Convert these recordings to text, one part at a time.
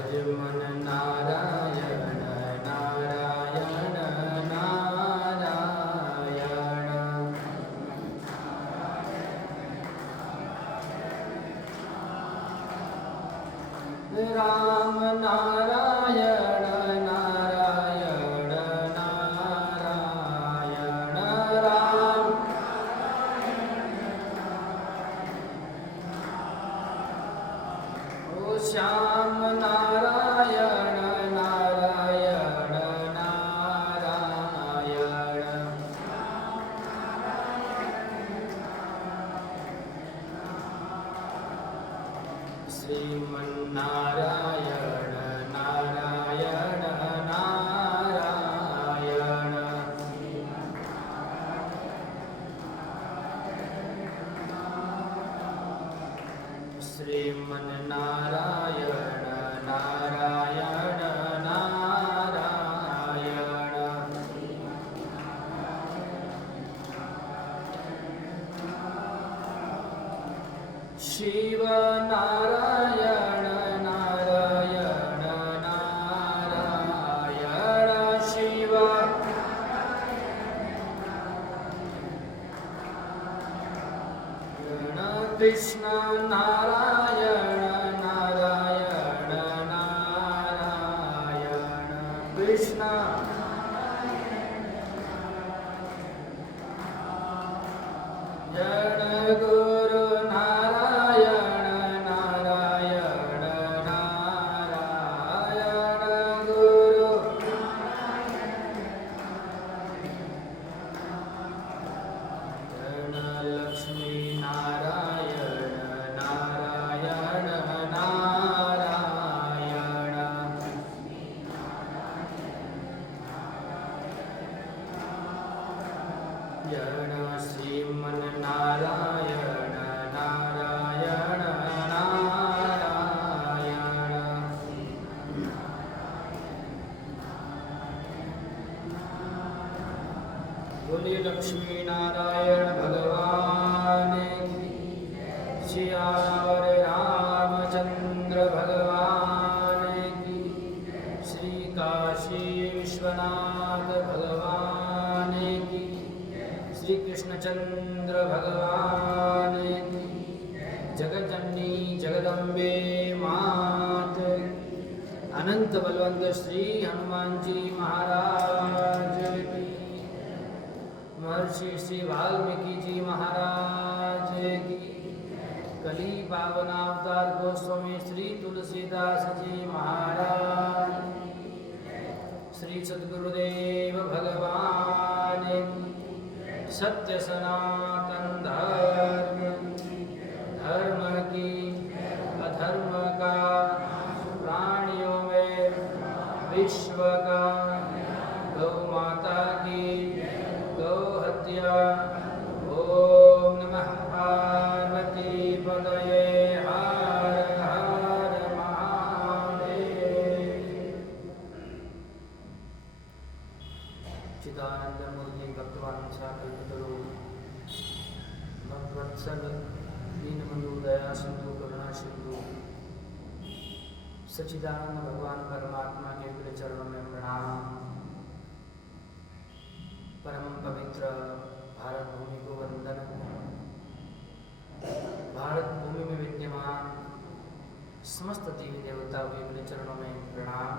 भज मन नारायण नारायण नारायण। राम नारायण नारायण नारायण राम। ओ श्याम नारायण नारायण नारायण। श्रीमन्नारायण नारायण नारायण। श्रीमन्नारायण नारायण नारायण। शिव नारायण नारायण नारायण शिव। कृष्ण नारायण नारायण नारायण कृष्ण। जन गुरु नारायण नारायण नारायण गुरु। जन लक्ष्मी नारायण नारायण नारायण। जन श्रीमन्नारायण नारायण नारायण। बोलिए लक्ष्मी नारायण भगवान की। सियावर रामचंद्र भगवान की। श्री काशी विश्वनाथ भगवान की। श्री कृष्णचंद्र भगवान की। जगज्जननी जगदम्बे मात। अनंत बलवंत श्री हनुमान जी महाराज की। महर्षि श्री वाल्मीकि जी महाराज की। कली पावनावतार गोस्वामी श्री तुलसीदास जी महाराज की। श्री सद्गुरुदेव भगवान की। सत्य सनातन धर्म धर्म की अधर्म का प्राणियों में विश्व का। गौ माता की गौ हत्या। ओम नमः पार्वती पतये हर हर महादेव। चिदानंद मूर्ति भक्तवान कल्पतरु भक्तवत्सल दीनबंधु दया सिंधु करुणा सिंधु सच्चिदानंद भगवान परमात्मा के प्रिय चरणों में प्रणाम। परम पवित्र भारत भूमि को वंदन। भारत भूमि में विद्यमान समस्त देवी देवताओं के प्रिय चरणों में प्रणाम।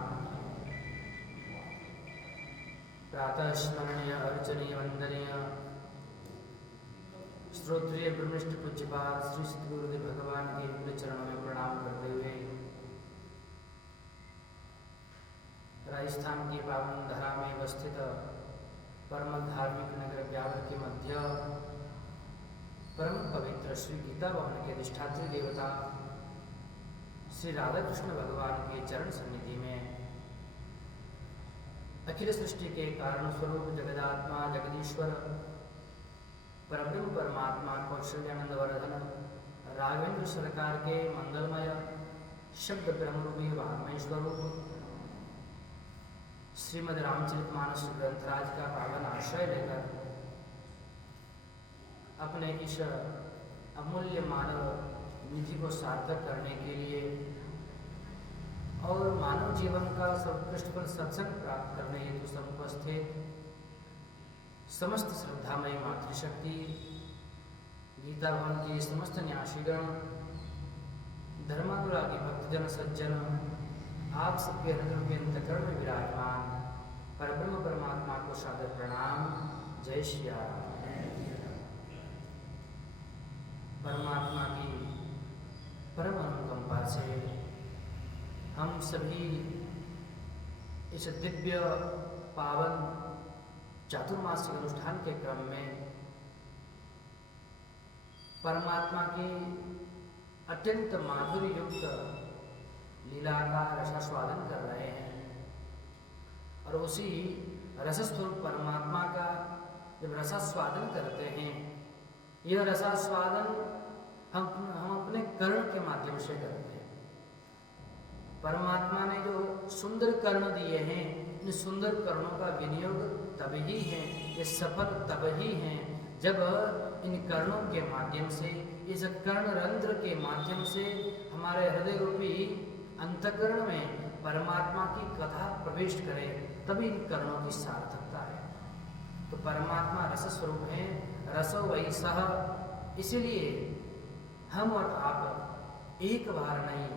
प्रातः स्मरणीय अर्चनीय वंदनीय श्रोत्रिय ब्रह्मनिष्ठ पूज्यपाद श्री सद्गुरुदेव भगवान के प्रिय चरणों में प्रणाम करते हुए राजस्थान की पावन धरा में अवस्थित परम धार्मिक नगर ब्यावर के मध्य परम पवित्र श्री गीता भवन के अधिष्ठात्री देवता श्री राधा कृष्ण भगवान के चरण सन्निधि में अखिल सृष्टि के कारण स्वरूप जगदात्मा जगदीश्वर परब्रह्म परमात्मा कौशल्यानंद वर्धन राघवेंद्र सरकार के मंगलमय शब्द ब्रह्मरूपी वाग्मय स्वरूप श्रीमद् रामचरितमानस ग्रंथराज का पावन आश्रय लेकर अपने इस अमूल्य मानव निधि को सार्थक करने के लिए और मानव जीवन का सर्वोत्कृष्ट फल सत्संग प्राप्त करने हेतु समुपस्थित समस्त श्रद्धामयी मातृशक्ति, गीता भवन के समस्त न्यासीगण, धर्मानुरागी भक्तजन सज्जन, आप सबके हृदय के अंतःकरण में विराजमान परब्रह्म परमात्मा को सादर प्रणाम। जय श्री राम। परमात्मा की परम अनुकंपा से हम सभी इस दिव्य पावन चातुर्मासिक अनुष्ठान के क्रम में परमात्मा की अत्यंत माधुर्य युक्त लीला का रसास्वादन कर रहे हैं। और उसी रसस्वरूप परमात्मा का जब रसास्वादन करते हैं, यह रसास्वादन हम अपने कर्ण के माध्यम से करते हैं। परमात्मा ने जो सुंदर कर्ण दिए हैं, इन सुंदर कर्णों का विनियोग तब ही है, ये सफल तब ही है जब इन कर्णों के माध्यम से, इस कर्ण रंध्र के माध्यम से हमारे हृदय रूपी अंतःकरण में परमात्मा की कथा प्रवेश करे, तभी इन कर्णों की सार्थकता है। तो परमात्मा रस स्वरूप है, रसो वही सह। इसीलिए हम और आप एक बार नहीं,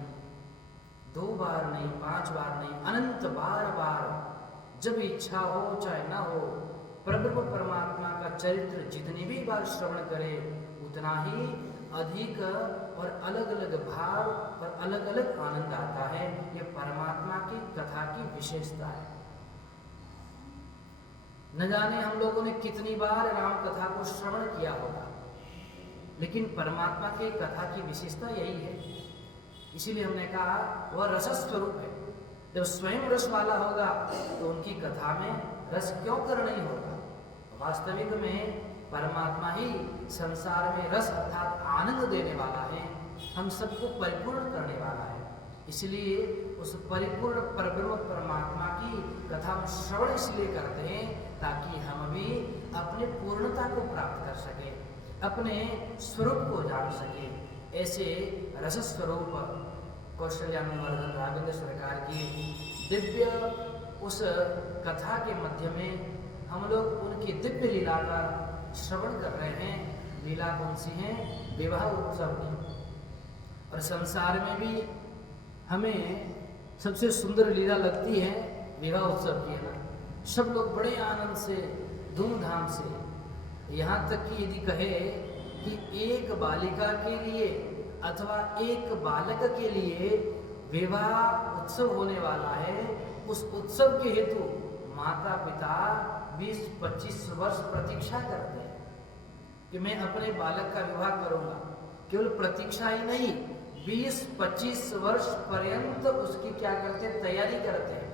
2 बार नहीं, 5 बार नहीं, अनंत बार बार जब इच्छा हो चाहे ना हो, परब्रह्म परमात्मा का चरित्र जितनी भी बार श्रवण करें, उतना ही अधिक और अलग अलग भाव और अलग अलग आनंद आता है। ये परमात्मा की कथा की विशेषता है। न जाने हम लोगों ने कितनी बार राम कथा को श्रवण किया होगा, लेकिन परमात्मा की कथा की विशेषता यही है। इसीलिए हमने कहा वह रस स्वरूप है। जब स्वयं रस वाला होगा तो उनकी कथा में रस क्यों कर नहीं होगा। वास्तविक में परमात्मा ही संसार में रस अर्थात आनंद देने वाला है, हम सबको परिपूर्ण करने वाला है। इसलिए उस परिपूर्ण परब्रह्म परमात्मा की कथा हम श्रवण इसलिए करते हैं ताकि हम भी अपने पूर्णता को प्राप्त कर सके, अपने स्वरूप को जान सके। ऐसे रस स्वरूप कौशल्यानुवर्धन राघवेंद्र सरकार की दिव्य उस कथा के मध्य में हम लोग उनकी दिव्य लीला का श्रवण कर रहे हैं। लीला कौन सी है? विवाह उत्सव की। और संसार में भी हमें सबसे सुंदर लीला लगती है विवाह उत्सव की, है ना। सब लोग बड़े आनंद से, धूमधाम से, यहाँ तक कि यदि कहे कि एक बालिका के लिए अथवा एक बालक के लिए विवाह उत्सव होने वाला है, उस उत्सव के हेतु माता पिता 20-25 वर्ष प्रतीक्षा करते हैं कि मैं अपने बालक का विवाह करूंगा। केवल प्रतीक्षा ही नहीं, 20-25 वर्ष पर्यंत उसकी क्या करते हैं? तैयारी करते हैं।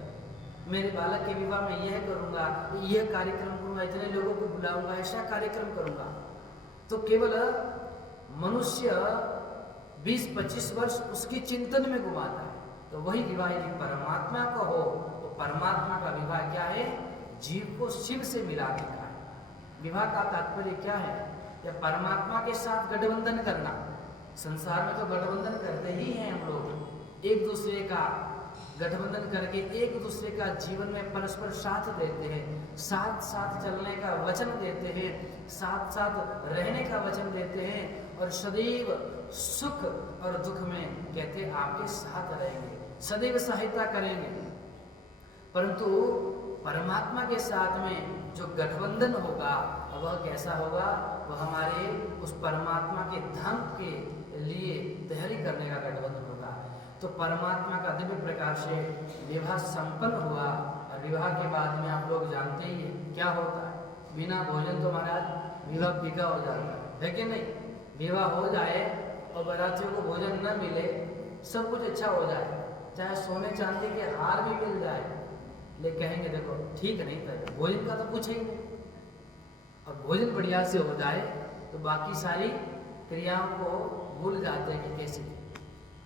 मेरे बालक के विवाह में यह करूंगा, यह कार्यक्रम करूंगा, इतने लोगों को बुलाऊंगा, ऐसा कार्यक्रम करूंगा। तो केवल मनुष्य 20-25 वर्ष उसकी चिंतन में गुमाता है। तो वही विवाह यदि परमात्मा का हो तो परमात्मा का विवाह क्या है? जीव को शिव से मिलाने का है। विवाह का तात्पर्य क्या है? या परमात्मा के साथ गठबंधन करना। संसार में तो गठबंधन करते ही हैं हम लोग, एक दूसरे का गठबंधन करके एक दूसरे का जीवन में परस्पर साथ देते हैं, साथ साथ चलने का वचन देते हैं, साथ साथ रहने का वचन देते हैं, और सदैव सुख और दुख में कहते हैं आपके साथ रहेंगे, सदैव सहायता करेंगे। परंतु परमात्मा के साथ में जो गठबंधन होगा वह कैसा होगा? वह हमारे उस परमात्मा के धाम के लिए तैयारी करने का गठबंधन होगा। तो परमात्मा का दिव्य प्रकार से विवाह संपन्न हुआ, और विवाह के बाद में आप लोग जानते ही हैं क्या होता है। बिना भोजन तो महाराज विवाह फीका हो जाता है कि नहीं? विवाह हो जाए और बारातियों को भोजन न मिले, सब कुछ अच्छा हो जाए, चाहे सोने चांदी के हार भी मिल जाए, ले कहेंगे देखो ठीक नहीं था, भोजन का तो कुछ ही नहीं। और भोजन बढ़िया से हो जाए तो बाकी सारी क्रियाओं को भूल जाते हैं कि कैसे।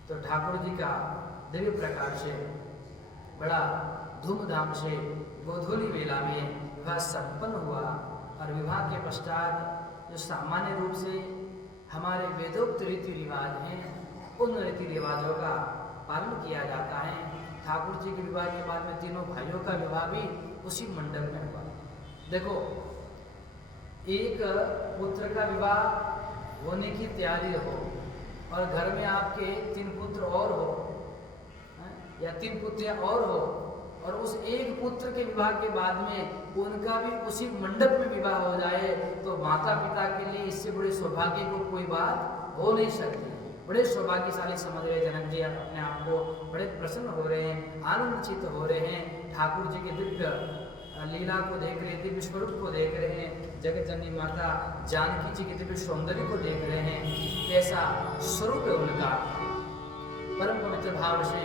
तो ठाकुर जी का दिव्य प्रकार से बड़ा धूमधाम से गोधूली वेला में विवाह संपन्न हुआ। और विवाह के पश्चात जो सामान्य रूप से हमारे वेदोक्त रीति रिवाज हैं, उन रीति रिवाजों का पालन किया जाता है। ठाकुर जी के विवाह के बाद में तीनों भाइयों का विवाह भी उसी मंडप में हुआ। देखो, एक पुत्र का विवाह होने की तैयारी हो और घर में आपके 3 पुत्र और हो या 3 पुत्रियां और हो, और उस एक पुत्र के विवाह के बाद में उनका भी उसी मंडप में विवाह हो जाए, तो माता पिता के लिए इससे बड़े सौभाग्य को कोई बात हो नहीं सकती। बड़े सौभाग्यशाली समझ रहे जनक जी अपने आप को, बड़े प्रसन्न हो रहे हैं, आनंदचित हो रहे हैं, ठाकुर जी के दिव्य लीला को देख रहे हैं, दिव्य स्वरूप को देख रहे हैं, जगत जननी माता जानकी जी के दिव्य सौंदर्य को देख रहे हैं, कैसा स्वरूप है उनका। परम पवित्र भाव से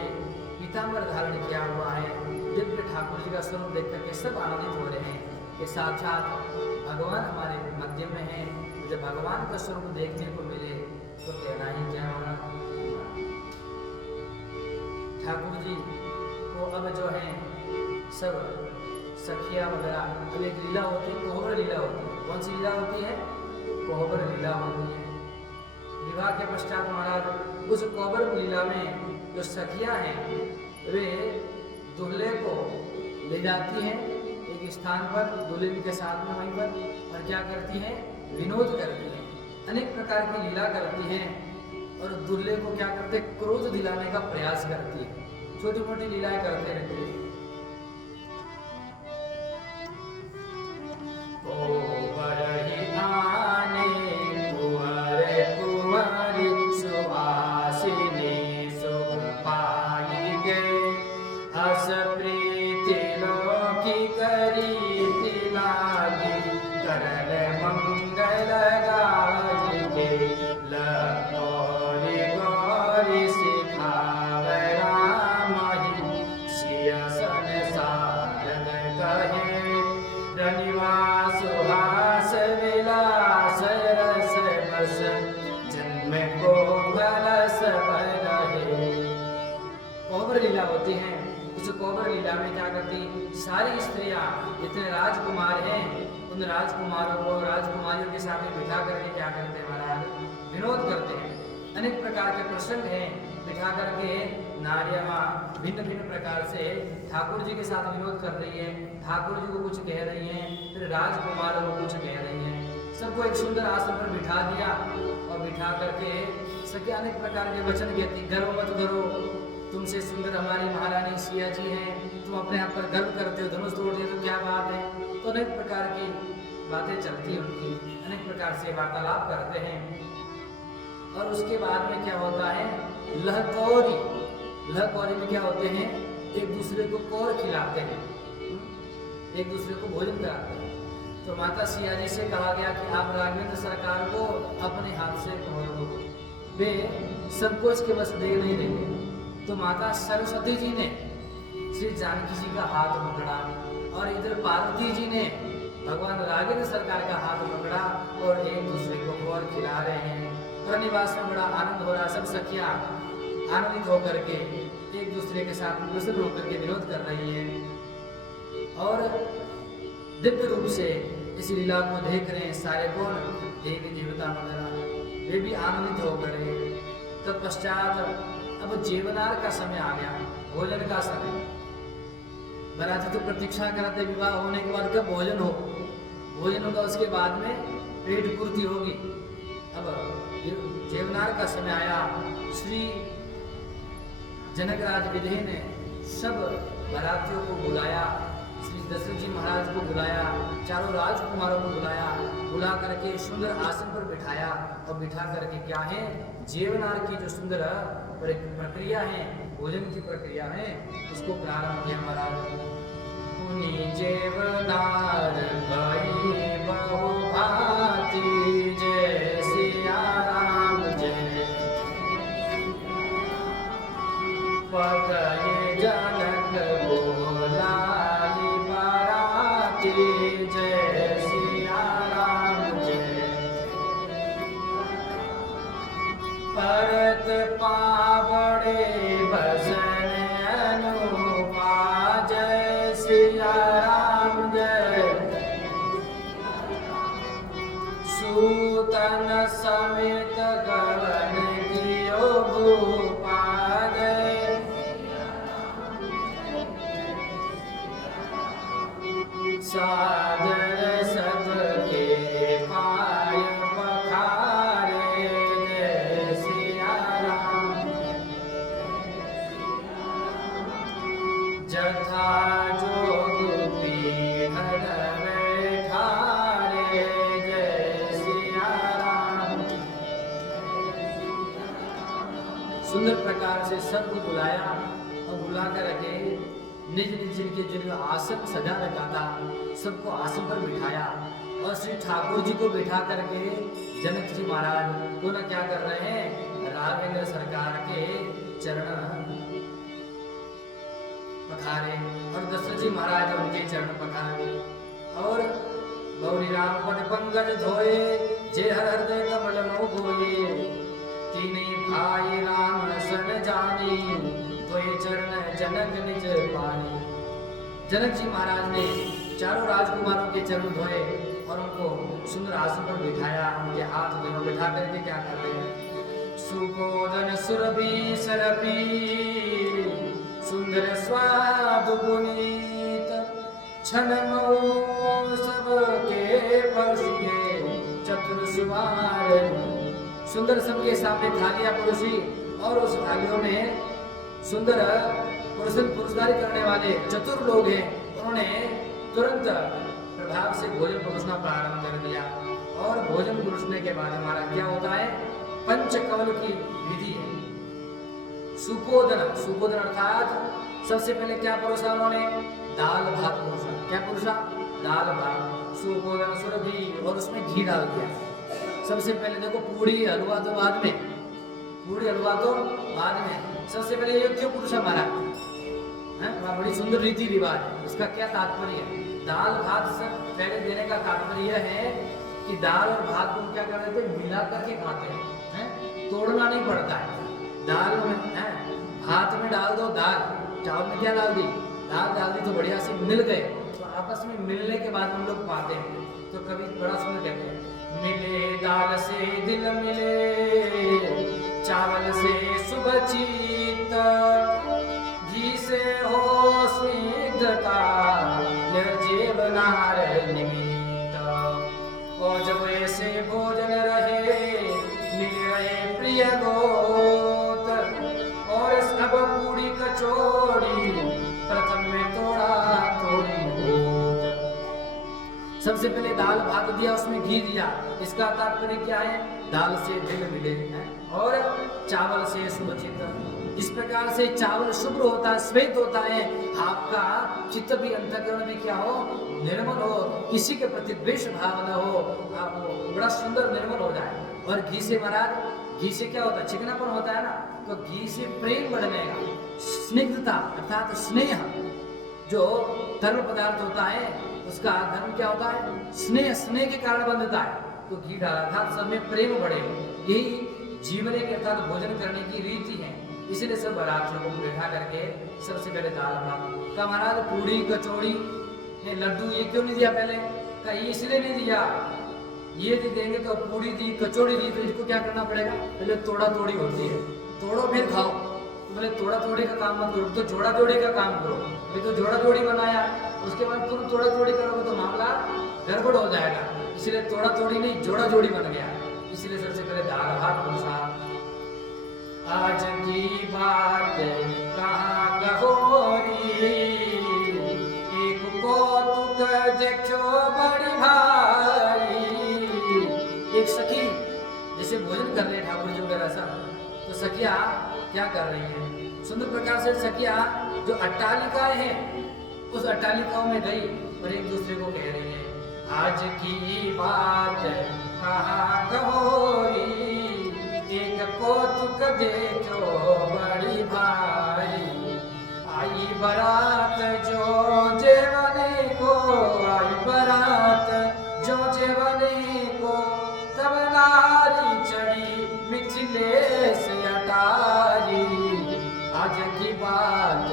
पीताम्बर धारण किया हुआ है, दिव्य ठाकुर जी का स्वरूप देख करके सब आनंदित हो रहे हैं कि साक्षात भगवान हमारे मध्य में है। जब भगवान का स्वरूप देखने को मिले तो कहना ही क्या होगा। ठाकुर जी को अब जो है सब सखिया वगैरह, अब एक लीला होती है, कोहबर लीला होती है। कौन सी लीला होती है? कोहबर लीला होती है। विवाह के पश्चात महाराज उस कोहबर लीला में जो सखियां हैं वे दूल्हे को ले जाती हैं एक स्थान पर, दूल्हे के साथ में वहीं पर, और क्या करती हैं? विनोद करती हैं, अनेक प्रकार की लीला करती हैं, और दूल्हे को क्या करते? क्रोध दिलाने का प्रयास करती है, छोटी मोटी लीलाएं करते रहते हैं। लीला होती हैं। उस कोहबर लीला में क्या करती? सारी स्त्रियां जितने राजकुमार हैं उन राजकुमारों को राजकुमारियों के साथ बिठा करके क्या करते हैं महाराज? विनोद करते हैं। अनेक प्रकार के प्रसंग हैं, बिठा करके नारियां भिन्न भिन्न प्रकार से ठाकुर जी के साथ विनोद कर रही है, ठाकुर जी को कुछ कह रही हैं, फिर राजकुमारों को कुछ कह रही हैं। सबको एक सुंदर आसन पर बिठा दिया और बिठा करके सके अनेक प्रकार के वचन कहती, गर्व मत करो, तुमसे सुंदर हमारी महारानी सिया जी हैं, तुम अपने आप पर गर्व करते हो, धनुष तोड़ते हो तो क्या बात है। तो अनेक प्रकार की बातें चलती हैं उनकी, अनेक प्रकार से वार्तालाप करते हैं। और उसके बाद में क्या होता है? लहकौरी। लहकौरी में क्या होते हैं? एक दूसरे को कौर खिलाते हैं, एक दूसरे को भोजन कराते हैं। तो माता सिया जी से कहा गया कि आप राघवेंद्र सरकार को अपने हाथ से कौर दो, वे सबको इसके बस दे नहीं देंगे। तो माता सरस्वती जी ने श्री जानकी जी का हाथ पकड़ा और इधर पार्वती जी ने भगवान राघवेंद्र सरकार का हाथ पकड़ा और एक दूसरे को कौर खिला रहे हैं। निवास में बड़ा आनंद हो रहा, सब सखियां आनंदित होकर के एक दूसरे के साथ प्रसन्न होकर के विरोध कर रही है और दिव्य रूप से इस लीला को देख रहे हैं सारे कौन? देवी देवता वगैरह, वे भी आनंदित हो गए। तत्पश्चात अब जेवनार का समय आ गया, भोजन का समय। बराती तो प्रतीक्षा कराते विवाह होने के बाद कब भोजन हो, भोजन होगा उसके बाद में पेट पूर्ति होगी। अब जेवनार का समय आया। श्री जनकराज विधि ने सब बरातियों को बुलाया, श्री दशरथ जी महाराज को बुलाया, चारों राजकुमारों को बुलाया, बुला करके सुंदर आसन पर बिठाया और बिठा करके क्या है? जेवनार की जो सुंदर प्रक्रिया है, भोजन की प्रक्रिया है, उसको प्रारंभ किया महाराज। जेवनार भई बहु भांति, जय सिया राम जय। पकड़े जनक बोलाई बराती, जय सिया राम जय। परत पावड़े भजन अनुपा, जय सिया राम जय। सूतन समेत गवन कियो भूपा, जय। जथा जोग पीढ़ बैठारे, जय सिया राम। सुंदर प्रकार से सबको बुलाया और बुला कर रखे निज निज जिनके जो आसन सजा रखा था सबको आसन पर बिठाया और श्री ठाकुर जी को बिठा करके जनक जी महाराज पुनः क्या कर रहे हैं, राघवेंद्र सरकार के चरण पखारे और दशरथ जी महाराज उनके चरण पखारे और गौरी राम पद पंकज धोए, जे हर हृदय कमल मोह गोये, तीनों भाई राम सन जानी, धोए चरण जनक निज पानी। जनक जी महाराज ने चारों राजकुमारों के चरण धोए और उनको सुंदर आसन पर बिठाया, उनके हाथ दोनों बिठा करके क्या कर रहे हैं, सुबोधन सुरभि सरपी, सुंदर स्वाद पुनीत, छन सबके परसिए, चतुर सुवार। सुंदर सबके सामने थालियां परोसी और उस थालियों में सुंदर पुरस्कार करने वाले चतुर लोग हैं, उन्होंने तुरंत प्रभाव से भोजन परोसना प्रारंभ कर दिया। और भोजन परोसने के बाद हमारा क्या होता है, पंचकवल की विधि है। सुपोदन, सुपोदन अर्थात सबसे पहले क्या परोसा उन्होंने, दाल भात परोसा। क्या परोसा, दाल भात, सुपोदन सुरभि और उसमें घी डाल दिया। सबसे पहले देखो पूड़ी हलवा तो बाद में, पूड़ी हलवा तो बाद में, सबसे पहले ये क्यों पुरुष हमारा है, बड़ी सुंदर रीति रिवाज है। इसका क्या तात्पर्य है, दाल भात सब पहले देने का तात्पर्य यह है कि दाल और भात को क्या कर रहे थे, मिला करके खाते हैं, तोड़ना नहीं पड़ता है। दाल में है, भात में डाल दो दाल, चावल में क्या डाल दी, दाल डाल दी तो बढ़िया से मिल गए, तो आपस में मिलने के बाद हम लोग पाते हैं। तो कभी बड़ा सुंदर कहते हैं, मिले दाल से दिल मिले, चावल से शुभ चित्त, घी से हो स्निग्धता, यह जीवनार निमित्त। और जब ऐसे भोजन रहे, मिल रहे प्रिय गोत, और सब पूरी कचौड़ी, प्रथम में तोड़ा तोड़ी गोत। सबसे पहले दाल भात दिया, उसमें घी दिया, इसका तात्पर्य क्या है, दाल से दिल मिले और चावल से शुभ चित्त। इस प्रकार से चावल शुभ्र होता है, श्वेत होता है, आपका चित्त भी अंतःकरण भी क्या हो, निर्मल हो, किसी के प्रति द्वेष भाव न हो, आप बड़ा सुंदर निर्मल हो जाए। और घी से महाराज, घी से क्या होता है, चिकनापन होता है ना, तो घी से प्रेम बढ़ने का, स्निग्धता अर्थात स्नेह, जो तरल पदार्थ होता है उसका धर्म क्या होता है, स्नेह, स्नेह के कारण बंधता है। तो घी डाला था सब में प्रेम बढ़े, यही जीवन के अर्थात भोजन करने की रीति है। इसलिए सब बारातियों को बैठा करके सबसे पहले दाल भात का, महाराज पूड़ी कचौड़ी लड्डू ये क्यों नहीं दिया पहले, का इसलिए नहीं दिया, ये भी देंगे तो पूड़ी दी कचौड़ी दी तो इसको क्या करना पड़ेगा, पहले तोड़ा तोड़ी होती है, तोड़ो फिर खाओ। तो पहले तोड़ा तोड़ी का काम मत करो, तो जोड़ा जोड़ी का काम करो। अभी तो जोड़ा जोड़ी बनाया, उसके बाद तुम तोड़ा तोड़ी करोगे तो मामला गड़बड़ हो जाएगा, इसलिए तोड़ा तोड़ी नहीं जोड़ा जोड़ी बन गया। इसलिए सबसे पहले दाल भात परोसा। आज की बात कहाँ कहोरी, एक कौतुक देखो बड़ी भारी। एक सखी जैसे भोजन कर रहे ठाकुर जी वगैरह सब, तो सखिया क्या कर रही है, सुंदर प्रकार से सखिया जो अट्टालिकाएं हैं उस अट्टालिकाओं में गई और एक दूसरे को कह रही है, आज की बात कहाँ कहोरी, एक कौतुक देखो बड़ी भाई। आई बारात जो जेवने को, आई बारात जो जेवने को, तब नारी चढ़ी मिथिलेश अटारी। आज की बात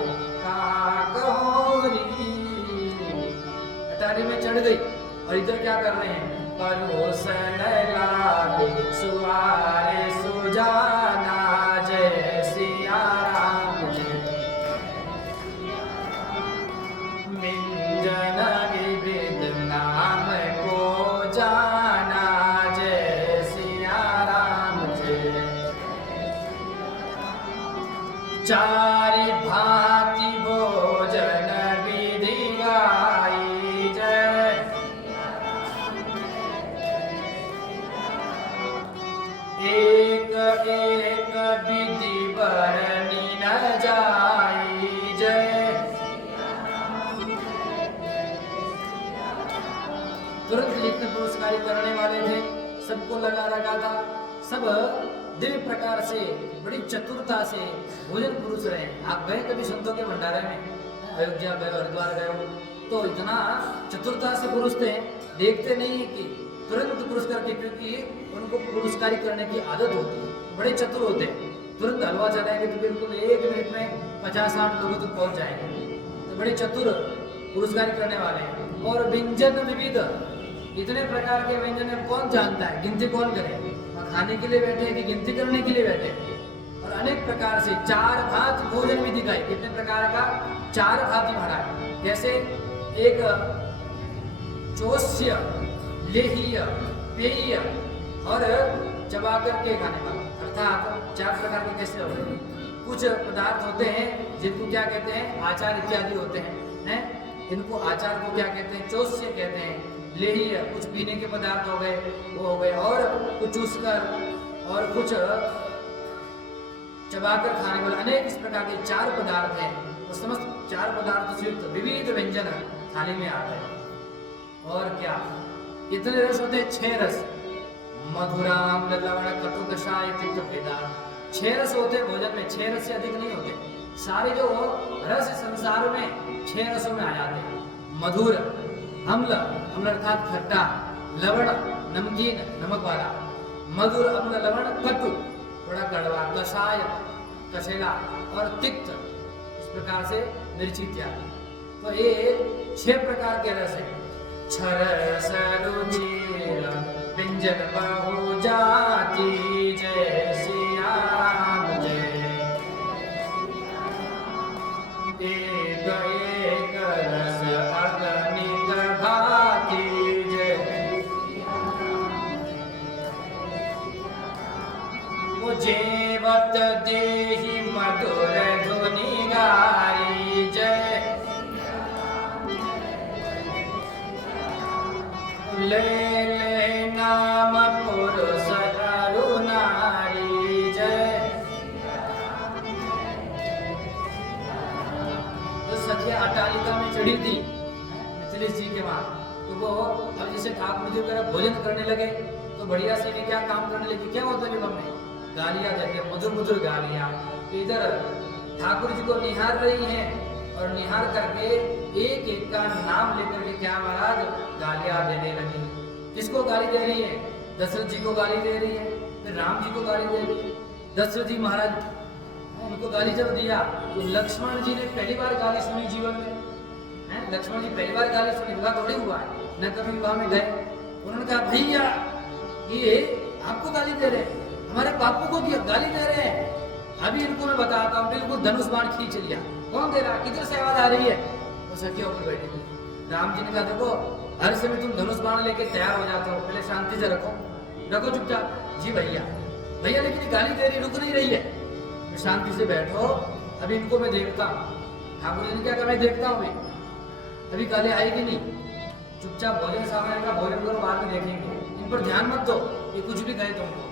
कहाँ कहोरी, अटारी में चढ़ गई और इधर क्या कर रहे हैं, परोसन लागे सुवारे सुजाना, जय सिया राम जय। मिंजन विविध नाम को जाना, जय सिया राम जय। चारि भांति भोजन सबको लगा रखा था। सब दिव्य प्रकार से बड़ी चतुरता से भोजन पुरुष रहे। आप गए कभी संतों के भंडारे में, अयोध्या गए, हरिद्वार गए हो, तो इतना चतुरता से पुरुष थे, देखते नहीं है कि तुरंत पुरस्कार के, क्योंकि उनको पुरस्कारी करने की आदत होती है, बड़े चतुर होते हैं। तुरंत हलवा चलाएंगे तो बिल्कुल 1 मिनट में 50-60 लोगों तक पहुंच जाएंगे। तो बड़े चतुर पुरस्कारी करने वाले हैं। और व्यंजन विविध, इतने प्रकार के व्यंजन अब कौन जानता है, गिनती कौन करे? खाने के लिए बैठे कि गिनती करने के लिए बैठे? और अनेक प्रकार से 4 भांति भोजन भी दिखाई। कितने प्रकार का? 4 भांति महाराज। जैसे एक चोष्य, लेह्य, पेय और चबा करके खाने वाला, अर्थात 4 प्रकार के कैसे होते हैं? कुछ पदार्थ होते हैं जिनको क्या कहते हैं? आचार इत्यादि होते हैं। इनको आचार को क्या कहते हैं? चोष्य कहते हैं। लेह्य कुछ पीने के पदार्थ हो गए, वो हो गए, और कुछ चूसकर और कुछ चबाकर खाने वाले, अनेक इस प्रकार के 4 पदार्थ हैं। वो समस्त 4 पदार्थ से युक्त विविध व्यंजन थाली में आते हैं। और क्या कितने रस होते हैं? 6 रस। मधुराम लवण कटु कषाय तिक्त भेदा। 6 रस होते हैं भोजन में, 6 रस से अधिक नहीं होते। सारे जो रस संसार में 6 रसों में आ जाते हैं। मधुर, अम्ल, अम्ल अर्थात खट्टा, लवण नमकीन नमक वाला, मधुर अम्ल लवण, कटु थोड़ा कड़वा, कषाय कसेला, और तिक्त इस प्रकार से मिर्ची इत्यादि। तो ये 6 प्रकार के रस है। छरस रुचिर व्यंजन बहु जाति, जय श्री राम जय। एक एक रस अगणित भांति, जय। वो जेवत देहि मधुर धुनि गारी, जय। ले ले नाम पुरुष अरु नारी, जय। तो सखिया अट्टालिका में चढ़ी थी मिथिलेश जी के वहां, तो वो अब जैसे ठाकुर जी वगैरह भोजन करने लगे तो बढ़िया से भी क्या काम करने लगे? क्या होता है में गालियां देते, मधुर मधुर गालियां। इधर ठाकुर जी को निहार रही हैं, और निहार करके एक एक का नाम लेकर के क्या महाराज गालियां देने लगी। किसको गाली दे रही है? दशरथ जी को गाली दे रही है, फिर राम जी को गाली दे रही है। दशरथ जी महाराज उनको गाली जब दिया तो लक्ष्मण जी ने पहली बार गाली सुनी जीवन में। लक्ष्मण जी पहली बार गाली सुनी, विवाह थोड़ी हुआ है, न कभी विवाह में गए। उन्होंने कहा भैया ये आपको गाली दे रहे हैं, हमारे बापू को गाली दे रहे हैं। अभी इनको मैं बताता हूँ। बिल्कुल धनुष बाण खींच लिया। कौन दे रहा? किधर से आवाज आ रही है? वो सखिया ऊपर बैठी थी। राम जी ने कहा देखो हर समय तुम धनुष बाण लेके तैयार हो जाते हो, पहले शांति से रखो, रखो चुपचाप। जी भैया, भैया लेकिन गाली दे रही, रुक नहीं रही है। शांति से बैठो, अभी इनको मैं देखता हूँ। ठाकुर जी ने क्या कहा? मैं देखता हूँ, अभी गाली आएगी नहीं, चुपचाप भोजन सामने का भोजन करो, बाद में देखेंगे, इन पर ध्यान मत दो, ये कुछ भी कहे तुमको।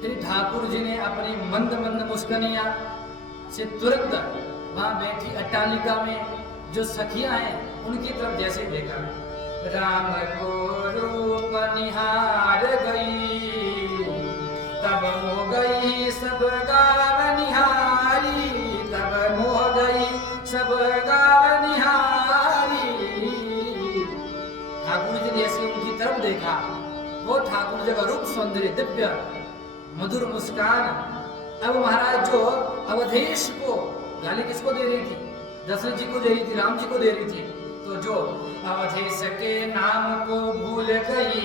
फिर ठाकुर जी ने अपनी मंद मंद मुस्कानियां से तुरंत वहां बैठी अट्टालिका में जो सखियां हैं उनकी तरफ जैसे देखा, राम को रूप निहार गई, तब मोह गई सब गाव निहारी, तब मोह गई सब गाव निहारी। ठाकुर जी ने ऐसे उनकी तरफ देखा, वो ठाकुर जी का रूप सौंदर्य दिव्य मधुर मुस्कान। अब महाराज जो अवधेश को गाली किसको दे रही थी? दशरथ जी को दे रही थी, राम जी को दे रही थी। तो जो अवधेश के नाम को भूल गई,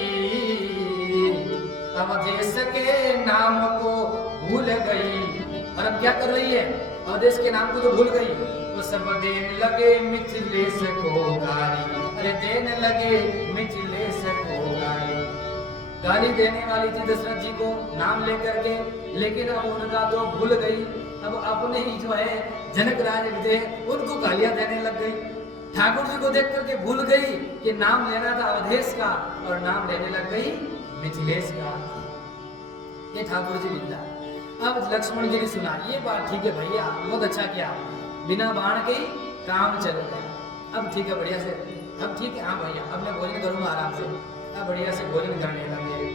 अवधेश के नाम को भूल गई, और अब क्या कर रही है? अवधेश के नाम को तो भूल गई, तो सब देने लगे मिथिलेश को गाली। अरे देने लगे मिथिलेश को गाली। गाली देने वाली थी दशरथ जी को नाम लेकर के, लेकिन अब उनका तो भूल गई। अब अपने ही जो है जनक राज थे उनको गालियां देने लग गई। ठाकुर जी को देख करके भूल गई कि नाम लेना था अवधेश का, और नाम लेने लग गई मिथिलेश का। ये ठाकुर जी विद्या। अब लक्ष्मण जी ने सुना, ये बात ठीक है भैया, बहुत अच्छा किया, बिना बाण के काम चल गया। अब ठीक है, बढ़िया से, अब ठीक है, हाँ भैया अब मैं भोजन करूंगा आराम से। अब बढ़िया से भोजन करने लगे।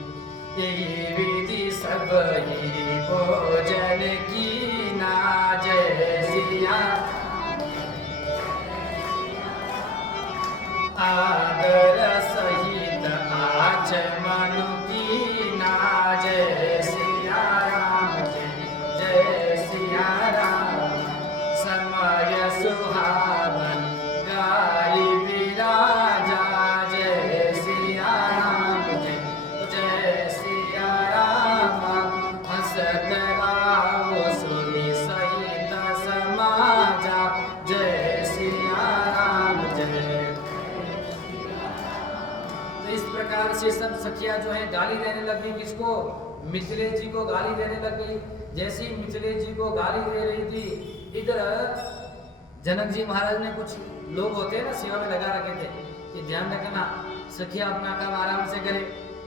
यही विधि सब ही भोजन की ना, जय सिया आदर सहित आचमन की ना, जय सिया राम, जय सिया राम। समय सुहावन गाई विराजा, जय सिया राम, जय सिया राम। हसत आओ सुनि सहित समाजा, जय सिया राम, जय। तो इस प्रकार से सब सखियां जो है गाली देने लगी, किसको? मिथिलेश जी को गाली देने लगी। जैसे ही मिथिलेश जी को गाली दे रही थी, इधर जनक जी महाराज ने कुछ लोग होते हैं ना सेवा में लगा रखे थे कि ध्यान रखना, सखिया अपना काम आराम से करे,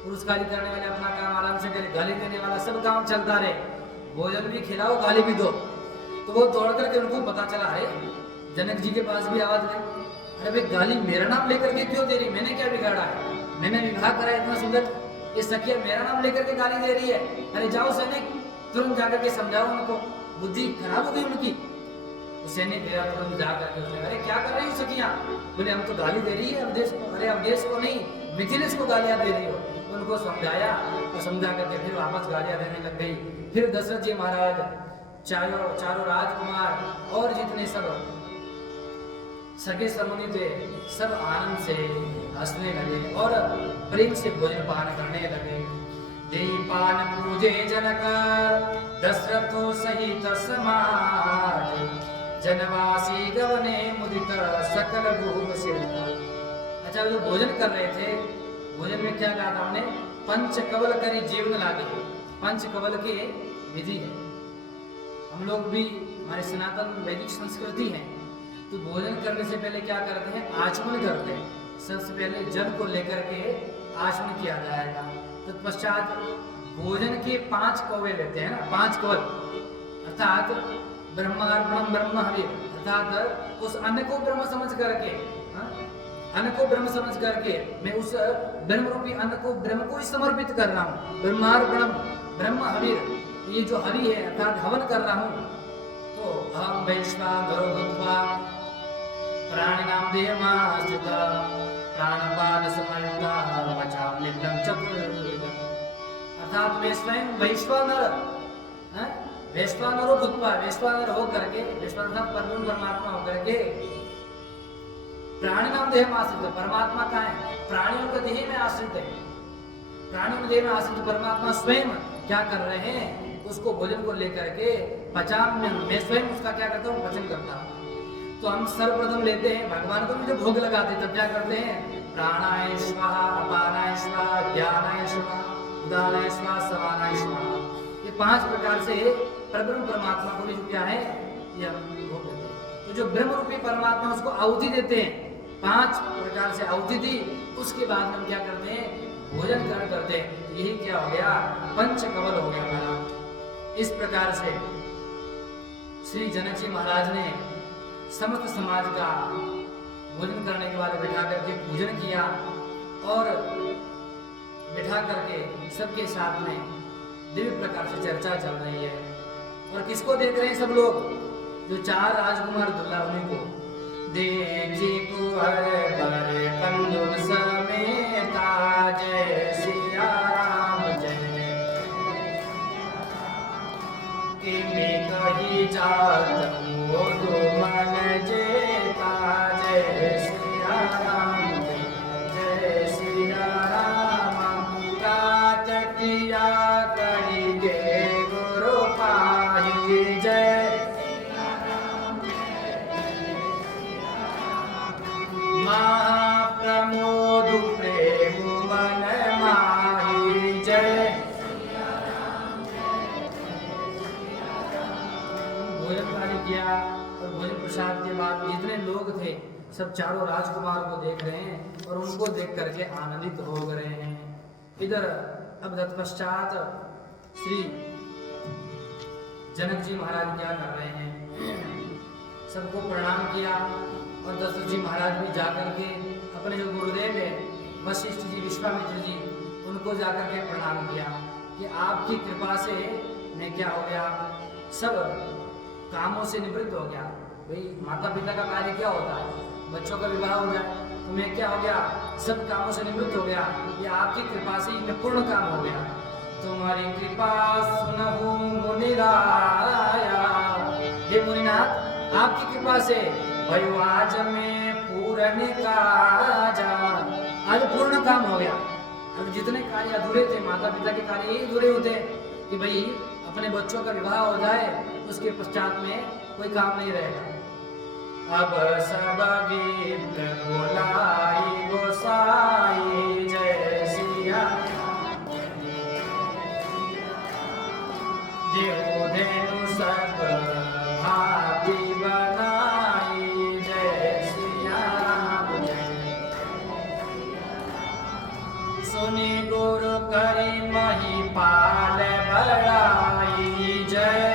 पुरस्कारी करने वाले अपना काम आराम से करे, गाली देने वाला सब काम चलता रहे, भोजन भी खिलाओ गाली भी दो। तो वो दौड़ करके उनको पता चला, अरे जनक जी के पास भी आवाज गई, अरे भाई गाली मेरा नाम लेकर के क्यों दे रही, मैंने क्या बिगाड़ा है, मैंने विवाह करा इतना सुंदर, ये सखिया मेरा नाम लेकर के गाली दे रही है। अरे जाओ सैनिक, तुरंत जाकर के समझाओ उनको, बुद्धि खराब हो गई उनकी। सैनिक गया, तुरंत जा करके उसने, अरे क्या कर रही हो सखियां? बोले हम तो गाली दे रही है अवधेश को। अरे अवधेश को नहीं, मिथिलेश को गालियां दे रही हो। उनको समझाया और समझा करके फिर वापस गालियां देने लग गई। फिर दशरथ जी महाराज, चारों राजकुमार और जितने सब सगे समुनि थे, सब आनंद से हंसने लगे और प्रेम से भोजन पान करने लगे। दीपान पूजे जनक दशरथो सहित समाज, जनवासी गवने मुदित सकल भूप सिर। अच्छा, जो भोजन कर रहे थे, भोजन में क्या कहा था हमने? पंच कवल करी जीवन लागे। पंच कवल की विधि है। हम लोग भी, हमारे सनातन वैदिक संस्कृति है, तो भोजन करने से पहले क्या करते हैं? आचमन करते हैं। सबसे पहले जल को लेकर के आचमन किया जाएगा। तत्पश्चात भोजन के 5 कौवे लेते हैं ना, 5 कवल, अर्थात ब्रह्मार्पणम ब्रह्म हवि, अर्थात उस अन्न को ब्रह्म समझ करके, अन्न को ब्रह्म समझ करके मैं उस ब्रह्म रूपी अन्न को ब्रह्म को ही समर्पित कर रहा हूँ। ब्रह्मार्पणम ब्रह्म हवि, ये जो हवि है अर्थात हवन कर रहा हूँ। तो अहम वैश्वानरो भूत्वा प्राणिनां देहमाश्रिता प्राणपान समयुक्ता पचाम्यन्नं चतुर्विधम्। अर्थात मैं स्वयं वैश्वानर, वैश्वानरो भूत्वा, वैश्वानर हो करके, वैश्वानर परम परमात्मा हो करके, प्राणिनां देहमाश्रित, परमात्मा कहाँ है? प्राणियों के देह में आश्रित है। प्राणियों के देह में आश्रित परमात्मा स्वयं क्या कर रहे हैं? उसको भोजन को लेकर के पचाम्यम, मैं स्वयं उसका क्या करता हूँ? पचन करता हूँ। तो हम सर्वप्रथम लेते हैं, भगवान को भी जब भोग लगाते हैं तब क्या करते हैं? प्राणाय स्वाहा, अपानाय स्वाहा, ज्ञानाय स्वाहा, उदानाय स्वाहा, समानाय स्वाहा। ये 5 प्रकार से परब्रह्म परमात्मा को भी जो क्या है, ये हम भोग देते हैं। तो जो ब्रह्म रूपी परमात्मा उसको आहुति देते हैं, 5 प्रकार से आहुति दी, उसके बाद हम क्या करते हैं? भोजन ग्रहण करते हैं। यही क्या हो गया? पंच कवल हो गया हमारा। इस प्रकार से श्री जनक जी महाराज ने समस्त समाज का भोजन करने के बाद बिठा करके पूजन किया और बिठा करके सबके साथ में दिव्य प्रकार से चर्चा चल रही है। और किसको देख रहे हैं सब लोग? जो 4 राजकुमार दुल्हा, उन्हीं को। देखी कुंवर बर कंदुल समेता, जय सिया राम, जय किमी कही जात मोदो मन जेता, जय सिया राम, जय सिया राम। तात क्रिया करी गे गुरु पाही, जय महाप्रमोद प्रेम मन माही, जय। भोजन पानी किया और भोजन प्रसाद के बाद जितने लोग थे सब चारों राजकुमार को देख रहे हैं और उनको देख करके आनंदित हो गए हैं। इधर अब तत्पश्चात श्री जनक जी महाराज क्या कर रहे हैं? सबको प्रणाम किया और दशरथ जी महाराज भी जाकर के अपने जो गुरुदेव है वशिष्ठ जी, विश्वामित्र जी, उनको जाकर के प्रणाम किया कि आपकी कृपा से मैं क्या हो गया, सब कामों से निवृत्त हो गया। भाई माता पिता का कार्य क्या होता है, बच्चों का विवाह हो जाए तो मैं क्या हो गया, सब कामों से निवृत्त हो गया। ये आपकी कृपा से ही पूर्ण काम हो गया। तुम्हारी कृपा सुनहु मुनिराया, हे मुनिनाथ आपकी कृपा से भयो आज में पूर्ण काज, आज पूर्ण काम हो गया। अब जितने कार्य अधूरे थे, माता पिता के कार्य यही अधूरे होते कि भाई अपने बच्चों का विवाह हो जाए, उसके पश्चात में कोई काम नहीं रहेगा। अब सब विप्र बोलाई गोसाई, जय सिया देव धेनु सब भांति बनाई, जय सिया राम जय। सुनि गुरु करि महिपाल बड़ाई, जय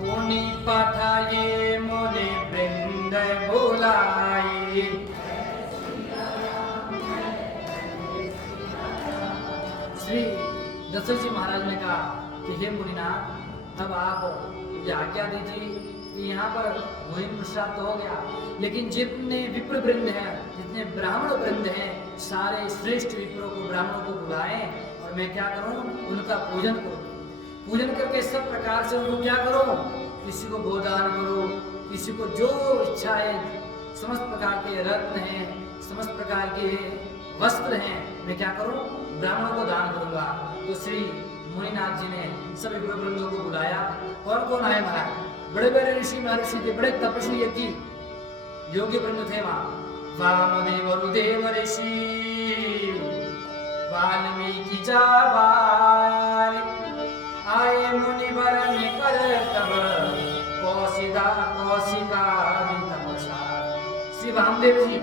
मुनि पठाये मुनि वृंद बुलाई। श्री दशरथ जी महाराज ने कहा कि हे मुनिनाथ अब आप ये आज्ञा दीजिए कि यहाँ पर मुहिम प्रसाद तो हो गया, लेकिन जितने विप्र वृंद हैं, जितने ब्राह्मण वृंद हैं, सारे श्रेष्ठ विप्रों को, ब्राह्मणों को बुलाएं और मैं क्या करूं, उनका पूजन करूं। पूजन करके सब प्रकार से उनको क्या करो, किसी को गोदान करो, किसी को जो इच्छा है, समस्त प्रकार के रत्न हैं, समस्त प्रकार के वस्त्र हैं, मैं क्या करूं, ब्राह्मणों को दान करूंगा। तो श्री मुनिनाथ जी ने सभी वृंदों को बुलाया। कौन कौन आए महाराज, बड़े बड़े ऋषि महर्षि थे, बड़े तपस्वी यज्ञी योगी वृंद थे वहां। वामदेव रुदेव ऋषि वाल्मीकि जाबाल, आए मुनि वरण कर तब कौशिका तपसा। श्री वामदेव जी,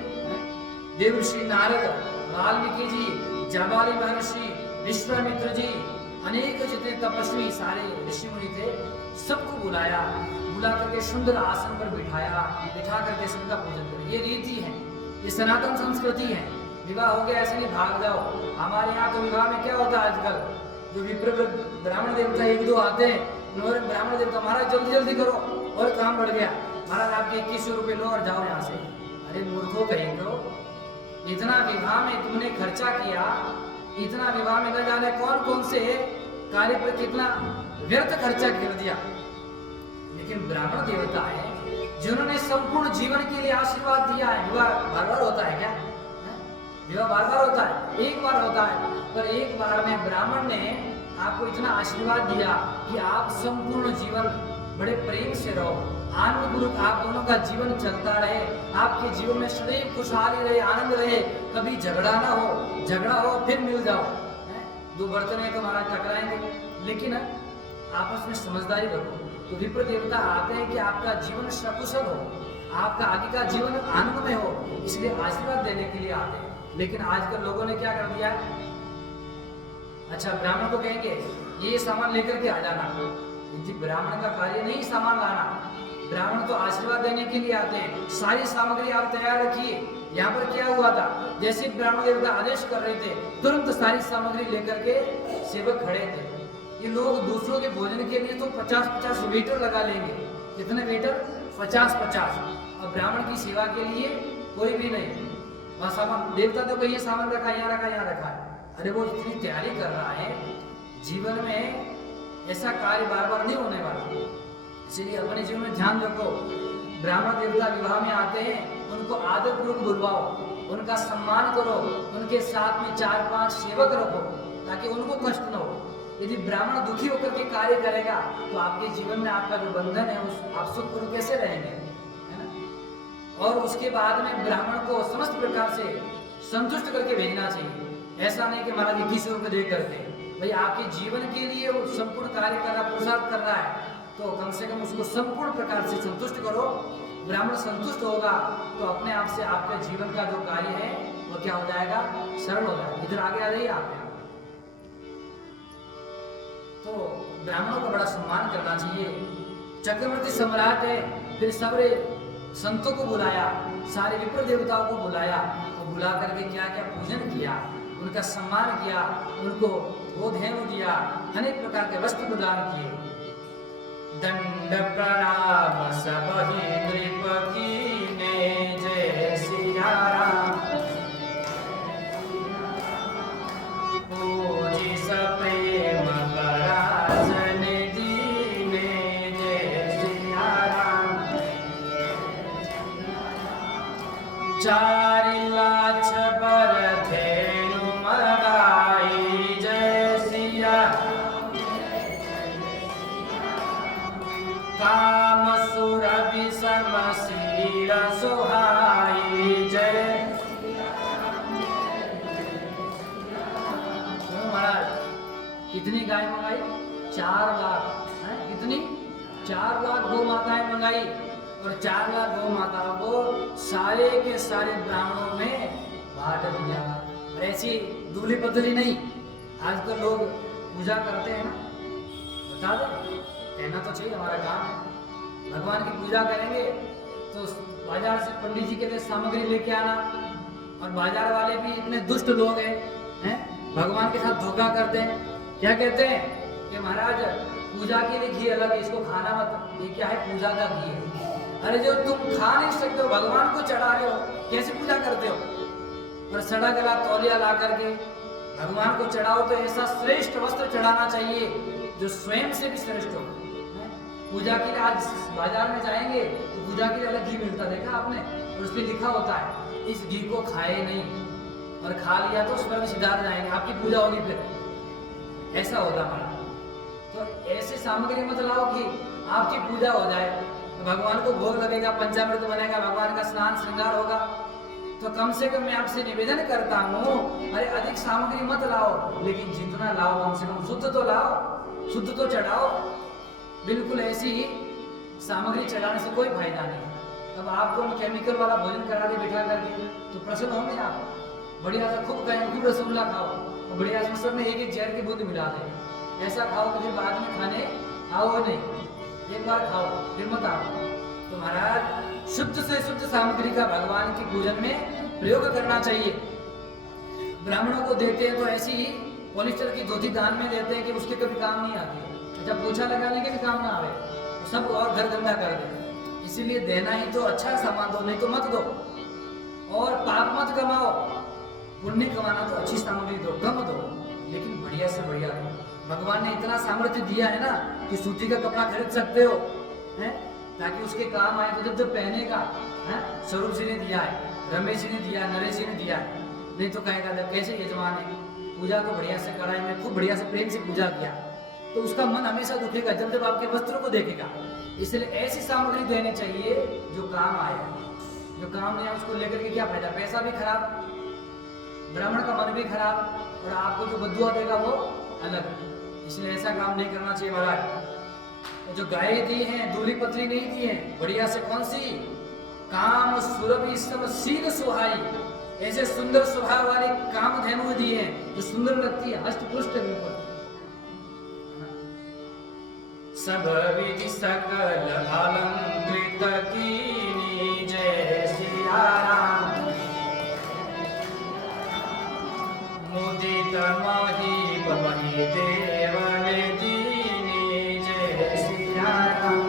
देवर्षि नारद, वाल्मीकि जी, जाबाली महर्षि, विश्वामित्र जी, अनेक जितने तपस्वी सारे ऋषि मुनि थे, सबको बुलाया। बुला करके सुंदर आसन पर बिठाया, बिठा करके सबका पूजन करें। ये रीति है, ये सनातन संस्कृति है। विवाह हो गया ऐसे नहीं भाग जाओ। हमारे यहाँ तो विवाह में क्या होता है आजकल, जो विप्र ब्राह्मण देवता एक दो आते हैं, उन्होंने ब्राह्मण देवता महाराज जल्दी जल्दी करो और काम बढ़ गया, महाराज आपके 2100 रुपये लो और जाओ यहाँ से। अरे मूर्खों कहेंगे, इतना विवाह में तुमने खर्चा किया, इतना विवाह में न जाने कौन कौन से कार्य पर कितना व्यर्थ खर्चा कर दिया। लेकिन ब्राह्मण देवता है जिन्होंने संपूर्ण जीवन के लिए आशीर्वाद दिया है। विवाह बार बार होता है क्या? विवाह बार बार होता है? एक बार होता है, पर एक बार में ब्राह्मण ने आपको इतना आशीर्वाद दिया कि आप संपूर्ण जीवन बड़े प्रेम से रहो, आनंद पूर्वक आप दोनों का जीवन चलता रहे, आपके जीवन में सदैव खुशहाली रहे, आनंद रहे, कभी झगड़ा ना हो, झगड़ा हो फिर मिल जाओ। दो बर्तन है तो महाराज टकराएंगे, लेकिन आपस में समझदारी रखो। तो विप्र देवता आते हैं कि आपका जीवन सकुशल हो, आपका आगे का जीवन आनंद में हो, इसलिए आशीर्वाद देने के लिए आते हैं। लेकिन आजकल लोगों ने क्या कर दिया, अच्छा ब्राह्मण को कहेंगे ये सामान लेकर के आ जाना, जी ब्राह्मण का कार्य नहीं सामान लाना, ब्राह्मण तो आशीर्वाद देने के लिए आते हैं। सारी सामग्री आप तैयार रखिए। यहाँ पर क्या हुआ था, जैसे ब्राह्मण देवता आदेश कर रहे थे, तुरंत सारी सामग्री लेकर के सेवक खड़े थे। ये लोग दूसरों के भोजन के लिए तो 50-50 वेटर लगा लेंगे। कितने वेटर? 50-50। और ब्राह्मण की सेवा के लिए कोई भी नहीं। वहाँ सामान देवता तो कहीं सामान रखा, यहाँ रखा, यहाँ रखा है। अरे वो इतनी तैयारी कर रहा है, जीवन में ऐसा कार्य बार बार नहीं होने वाला। इसलिए अपने जीवन में ध्यान रखो। ब्राह्मण देवता विवाह में आते हैं, उनको आदर पूर्वक बुलवाओ, उनका सम्मान करो, उनके साथ में 4-5 सेवक रखो ताकि उनको कष्ट न हो। यदि ब्राह्मण दुखी होकर के कार्य करेगा तो आपके जीवन में आपका जो बंधन है उस आप सुखपूर्वक कैसे रहेंगे, है ना? और उसके बाद में ब्राह्मण को समस्त प्रकार से संतुष्ट करके भेजना चाहिए। ऐसा नहीं कि महाराज 21 रुपये दे करके, भाई आपके जीवन के लिए वो संपूर्ण कार्य कर रहा, पुरुषार्थ कर रहा है, तो कम से कम उसको संपूर्ण प्रकार से संतुष्ट करो। ब्राह्मण संतुष्ट होगा तो अपने आप से आपके जीवन का जो कार्य है वो क्या हो जाएगा, सरल हो जाएगा। इधर आगे आ जाइए आप। तो ब्राह्मणों का बड़ा सम्मान करना चाहिए। चक्रवर्ती सम्राट है, फिर सारे संतों को बुलाया, सारे विप्र देवताओं को बुलाया और बुला करके क्या क्या पूजन किया, उनका सम्मान किया, उनको गोधेनु दिया, अनेक प्रकार के वस्त्र प्रदान किए। दंड प्रणाम सब ही नृप कीने, जय सिया राम। पूजी सप्रेम पराजन दीने, जय सिया राम। चार लाछ बरधेनु मगाई, जय सिया। काम सुर विषम शील सुहाई, जय। महाराज कितनी गाय मंगाई? 4 लाख है। कितनी? 4 लाख गौ माताएं मंगाई और 4 लाख गौ माताओं को सारे के सारे ब्राह्मणों में बांट दिया। और ऐसी दूली पतली नहीं, आजकल लोग पूजा करते हैं ना, बता दो, कहना तो चाहिए, हमारा काम है। भगवान की पूजा करेंगे तो बाजार से पंडित जी के लिए सामग्री लेके आना, और बाजार वाले भी इतने दुष्ट लोग हैं, भगवान के साथ धोखा करते हैं। क्या कहते हैं कि महाराज पूजा के लिए घी अलग है, इसको खाना मत, ये क्या है, पूजा का घी है। अरे जो तुम खा नहीं सकते हो, भगवान को चढ़ा रहे हो, कैसे पूजा करते हो? और सड़ा गला तौलिया ला करके भगवान को चढ़ाओ तो ऐसा श्रेष्ठ वस्त्र चढ़ाना चाहिए जो स्वयं से भी श्रेष्ठ हो। पूजा के लिए आज बाजार में जाएंगे तो पूजा के लिए अलग घी मिलता, देखा आपने, और उस पर लिखा होता है इस घी को खाए नहीं, और खा लिया तो स्वर्ग सिधार जाएंगे, आपकी पूजा होगी फिर। ऐसा होता हमारा। तो ऐसे सामग्री मत लाओ कि आपकी पूजा हो जाए, तो भगवान को भोग लगेगा, पंचामृत बनेगा, भगवान का स्नान श्रृंगार होगा। तो कम से कम मैं आपसे निवेदन करता हूँ, अरे अधिक सामग्री मत लाओ, लेकिन जितना लाओ कम से कम शुद्ध तो लाओ, शुद्ध तो चढ़ाओ। बिल्कुल ऐसी ही सामग्री चढ़ाने से कोई फायदा नहीं। अब आपको हम केमिकल वाला भोजन करा दे बैठा करके तो प्रसन्न होंगे आप? बढ़िया सा खूब कहें, खूब रसगुल्ला खाओ और बढ़िया से सब में एक एक जहर की बूंद मिला दे, ऐसा खाओ तो फिर बाद में खाने आओ नहीं, एक बार खाओ फिर मत आओ। तो महाराज शुद्ध से शुद्ध सामग्री का भगवान की पूजन में प्रयोग करना चाहिए। ब्राह्मणों को देते हैं तो ऐसी ही पॉलिस्टर की धोती दान में देते हैं कि उसके कभी काम नहीं आती है, जब पोछा लगाने के भी काम ना आवे, सब और घर गंदा कर दे। इसीलिए देना ही तो अच्छा सामान दो, नहीं तो मत दो। और पाप मत कमाओ, पुण्य कमाना तो अच्छी सामग्री दो, कम दो, लेकिन बढ़िया से बढ़िया दो। भगवान ने इतना सामर्थ्य दिया है ना कि सूती का कपड़ा खरीद सकते हो, हैं, ताकि उसके काम आए, तो जब पहनेगा, स्वरूप जी ने दिया है, रमेश जी ने दिया, नरेश जी ने दिया है, नहीं तो कहेगा जब कैसे यजमान है, पूजा तो बढ़िया से कराई, में खूब बढ़िया से प्रेम से पूजा किया, तो उसका मन हमेशा दुखेगा जब जब आपके वस्त्रों को देखेगा। इसलिए ऐसी सामग्री देनी चाहिए जो काम आए, जो काम नहीं आए उसको लेकर के क्या फायदा, पैसा भी खराब, ब्राह्मण का मन भी खराब, और आपको जो बदुआ देगा वो अलग। इसलिए ऐसा काम नहीं करना चाहिए महाराज। जो गाय दी हैं, दूली पत्री नहीं दी है, बढ़िया से कौन सी, काम सुरभि सम शील सुहाई, ऐसे सुंदर स्वभाव वाली काम धेनु दी है जो सुंदर लगती है, हष्टपुष्ट बिल्कुल। सब विधि सकल अलंकृत कीनी, जय सिया राम। मुदित महीप मही देवन दीनी, जय सिया राम।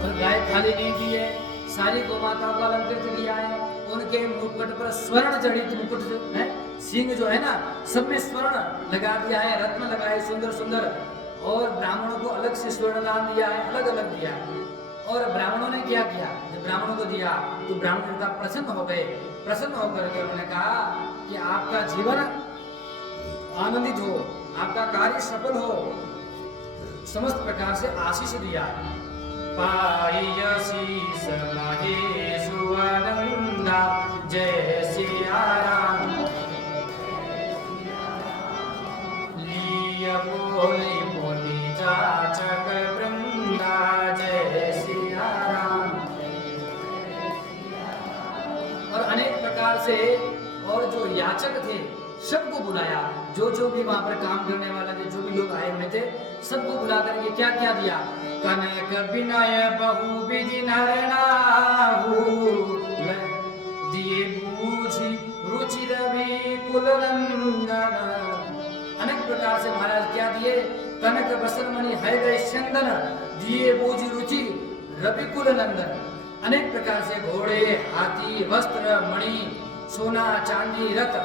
और गाय खाली नहीं दी है, सारी गौ माताओं का अलंकृत किया है, उनके मुकुट पर स्वर्ण जड़ित मुकुट जो है, सिंह जो है ना, सब में स्वर्ण लगा दिया है, रत्न लगाए सुंदर सुंदर, और ब्राह्मणों को अलग से स्वर्ण दान दिया है, अलग अलग दिया है। और ब्राह्मणों ने क्या किया, जब ब्राह्मणों को दिया तो ब्राह्मण उनका प्रसन्न हो गए, प्रसन्न होकर के उन्होंने कहा कि आपका जीवन आनंदित हो, आपका कार्य सफल हो, समस्त प्रकार से आशीष दिया। पायसीस महेशु आनंदा, जय सिया राम। लिया बोली बोली जाचक वृंदा, जय सिया राम। और अनेक प्रकार से और जो याचक थे सबको बुलाया, जो भी वहां पर काम करने वाले थे, जो भी लोग आए हुए थे, सबको बुला करके क्या क्या दिया? कनक बिनय बहु विधि नरनाहु, दिए बूझी रुचि रवि कुल नंदन। अनेक प्रकार से महाराज क्या दिए? कनक बसन मणि है गए चंदन, दिए बूझी रुचि रवि कुल नंदन। अनेक प्रकार से घोड़े, हाथी, वस्त्र, मणि, सोना, चांदी, रत्न,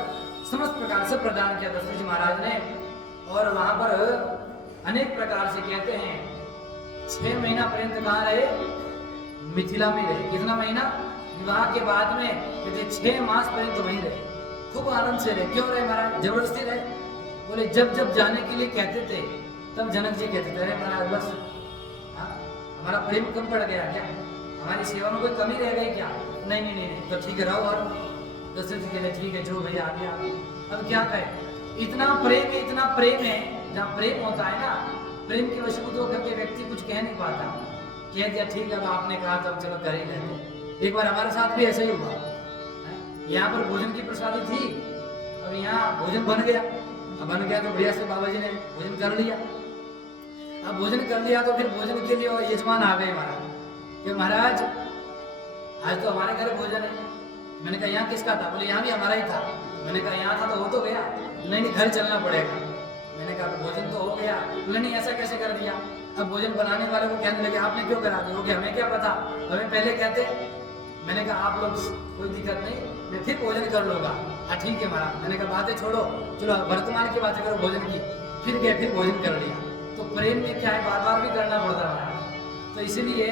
समस्त प्रकार से प्रदान किया दशरथ जी महाराज ने। और वहां पर अनेक प्रकार से कहते हैं 6 महीना पर्यंत कहाँ रहे? मिथिला में रहे। कितना महीना? विवाह के बाद में कहते 6 मास पर्यंत वहीं रहे, खूब आनंद से रहे। क्यों रहे महाराज? जबरदस्ती रहे? बोले जब जब जाने के लिए कहते थे तब जनक जी कहते थे अरे महाराज बस, हमारा प्रेम कम पड़ गया क्या? हमारी सेवा में कोई कमी रह गई क्या? नहीं नहीं नहीं, तो ठीक है रहो। और दशरथ जी कहते ठीक है जो भैया आ गया। अब क्या कहे? इतना प्रेम है, जहाँ प्रेम होता है ना, प्रेम के वशीभूत होकर के व्यक्ति कुछ कह नहीं पाता। कह दिया ठीक है अब आपने कहा तो अब चलो कर ही लेते। एक बार हमारे साथ भी ऐसा ही हुआ। यहाँ पर भोजन की प्रसादी थी, अब यहाँ भोजन बन गया। अब बन गया तो बढ़िया से बाबा जी ने भोजन कर लिया। अब भोजन कर लिया तो फिर भोजन के लिए और यजमान आ गए महाराज कि महाराज आज तो हमारे घर भोजन है। मैंने कहा यहाँ किसका था? बोले यहाँ भी हमारा ही था। मैंने कहा यहाँ था तो हो तो गया। नहीं नहीं घर चलना पड़ेगा। मैंने कहा भोजन तो हो गया। बोले नहीं ऐसा कैसे कर दिया? अब भोजन बनाने वाले को कहने लगे आपने क्यों करा दिया? कि हमें क्या पता, हमें पहले कहते। मैंने कहा आप लोग कोई दिक्कत नहीं, मैं फिर भोजन कर लूंगा। हाँ ठीक है महाराज। मैंने कहा बातें छोड़ो, चलो वर्तमान की बातें करो भोजन की। फिर गए, फिर भोजन कर लिया। तो प्रेम में क्या है, बार बार भी करना पड़ता है। तो इसीलिए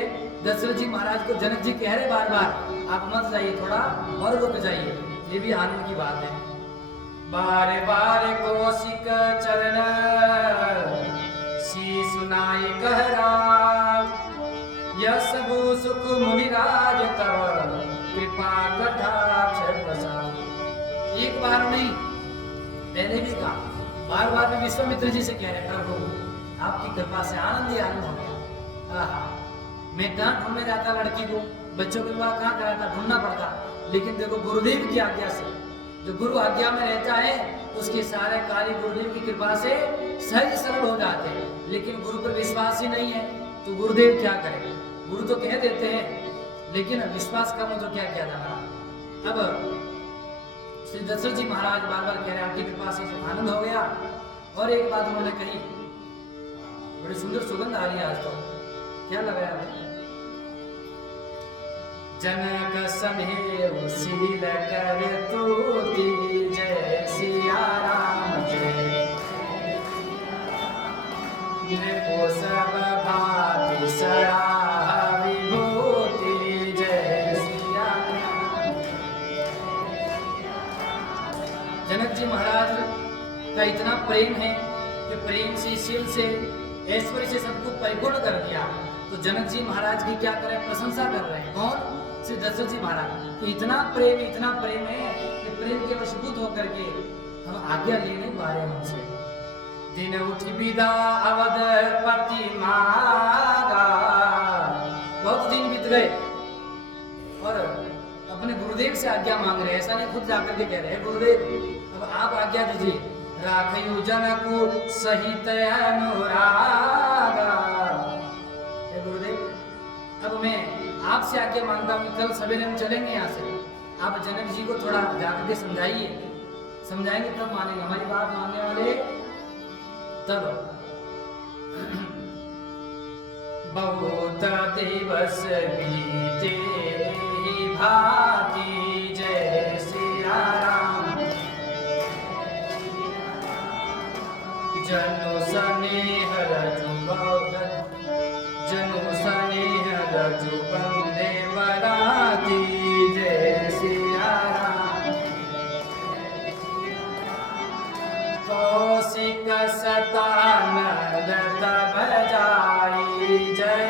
दशरथ जी महाराज को जनक जी कह रहे बार बार आप मत जाइए, थोड़ा और रुक जाइए। ये भी आनंद की बात है। बारे बारे कौशिक चरण सी सुनाई कह राम, यह सब सुख मुनिराज तब कृपा कटाक्ष प्रसाद। एक बार नहीं, पहले भी कहा, बार बार भी विश्वामित्र जी से कह रहे प्रभु आपकी कृपा से आनंद ही आनंद हो गया। मैं कहाँ ढूंढने जाता लड़की को, बच्चों के विवाह कहाँ कराता, ढूंढना पड़ता। लेकिन देखो गुरुदेव की आज्ञा से, जो गुरु आज्ञा में रहता है उसके सारे कार्य गुरुदेव की कृपा से सहज सरल हो जाते हैं। लेकिन गुरु पर विश्वास ही नहीं है तो गुरुदेव क्या करें? गुरु तो कह देते हैं लेकिन विश्वास कम हो तो क्या किया जाना। अब श्री दशरथ जी महाराज बार बार कह रहे हैं आपकी कृपा से आनंद हो गया। और एक बात उन्होंने कही, बड़ी सुंदर सुगंध आ रही है आज तो, क्या लगाया? जनक सने शील कर तूती, जय सिया राम जय। नृपो सब भांति सराह विभूति, जय सिया राम। जनक जी महाराज का इतना प्रेम है कि प्रेम से, शील से, ऐश्वर्य से सबको परिपूर्ण कर दिया। तो जनक जी महाराज की क्या करें, प्रशंसा कर रहे हैं। कौन? श्री दशरथ जी महाराज कि इतना प्रेम है कि प्रेम के वशीभूत होकर के हम आज्ञा ले नहीं पा रहे हमसे। दिन उठी विदा अवधपति मागा, बहुत दिन बीत गए और अपने गुरुदेव से आज्ञा मांग रहे हैं। ऐसा नहीं खुद जाकर के कह रहे हैं गुरुदेव अब आप आज्ञा दीजिए। राखयु जनक सहित अनुरागा, गुरुदेव अब मैं आपसे आज्ञा मांगता हूँ कल सवेरे हम चलेंगे यहाँ से। आप जनक जी को थोड़ा जाकर के समझाइए, समझाएंगे तब मानेंगे, हमारी बात मानने वाले तब। बहुत दिवस बीते ही भांति, जय सिया राम। जनु स्नेह रजु जनु स्नेह रजु बंदे बराती, जय सिया राम। कौशिक सतानंद तब जाई, जय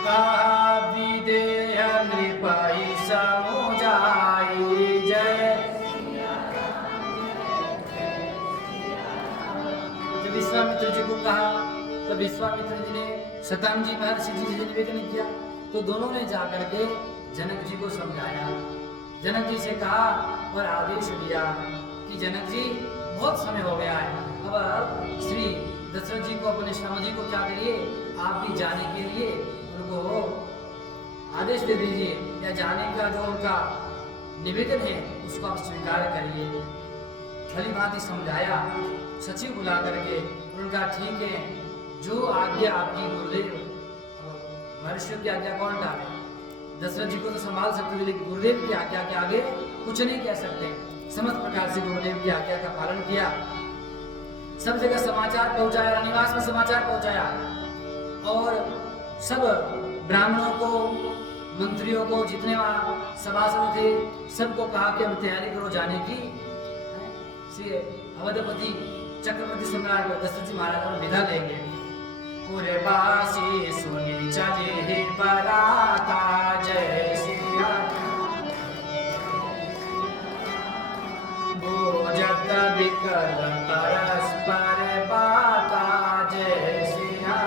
कहा विदेह नृपाई समुझाई, जय। जब विश्वामित्र जी को कहा तो विश्वामित्र जी ने शतान जी महर्षि जी से निवेदन किया तो दोनों ने जाकर के जनक जी को समझाया जनक जी से कहा और आदेश दिया कि जनक जी बहुत समय हो गया है, अब श्री दशरथ जी को अपने श्याम जी को क्या करिए, आप भी जाने के लिए उनको आदेश दे दीजिए, या जाने का जो उनका निवेदन है उसको आप स्वीकार करिए। भली भांति समझाया सचिव बुला करके, उनका ठीक है, जो आज्ञा आपकी गुरुदेव, महर्षि की आज्ञा कौन डाले, दशरथ जी को तो संभाल सकते थे, लेकिन गुरुदेव की आज्ञा के आगे कुछ नहीं कह सकते। समस्त प्रकार से गुरुदेव की आज्ञा का पालन किया, सब जगह समाचार पहुंचाया, रनिवास में समाचार पहुंचाया, और सब ब्राह्मणों को, मंत्रियों को, जितने वहां सभासद थे, सबको कहा कि हम तैयारी करो जाने की। से अवधपति चक्रवर्ती सम्राट दशरथ जी महाराज को विदा लेंगे। पुरवासी सुनी चले बराता, जय सिया बोझत विकल परस्पर बाता, जय सिया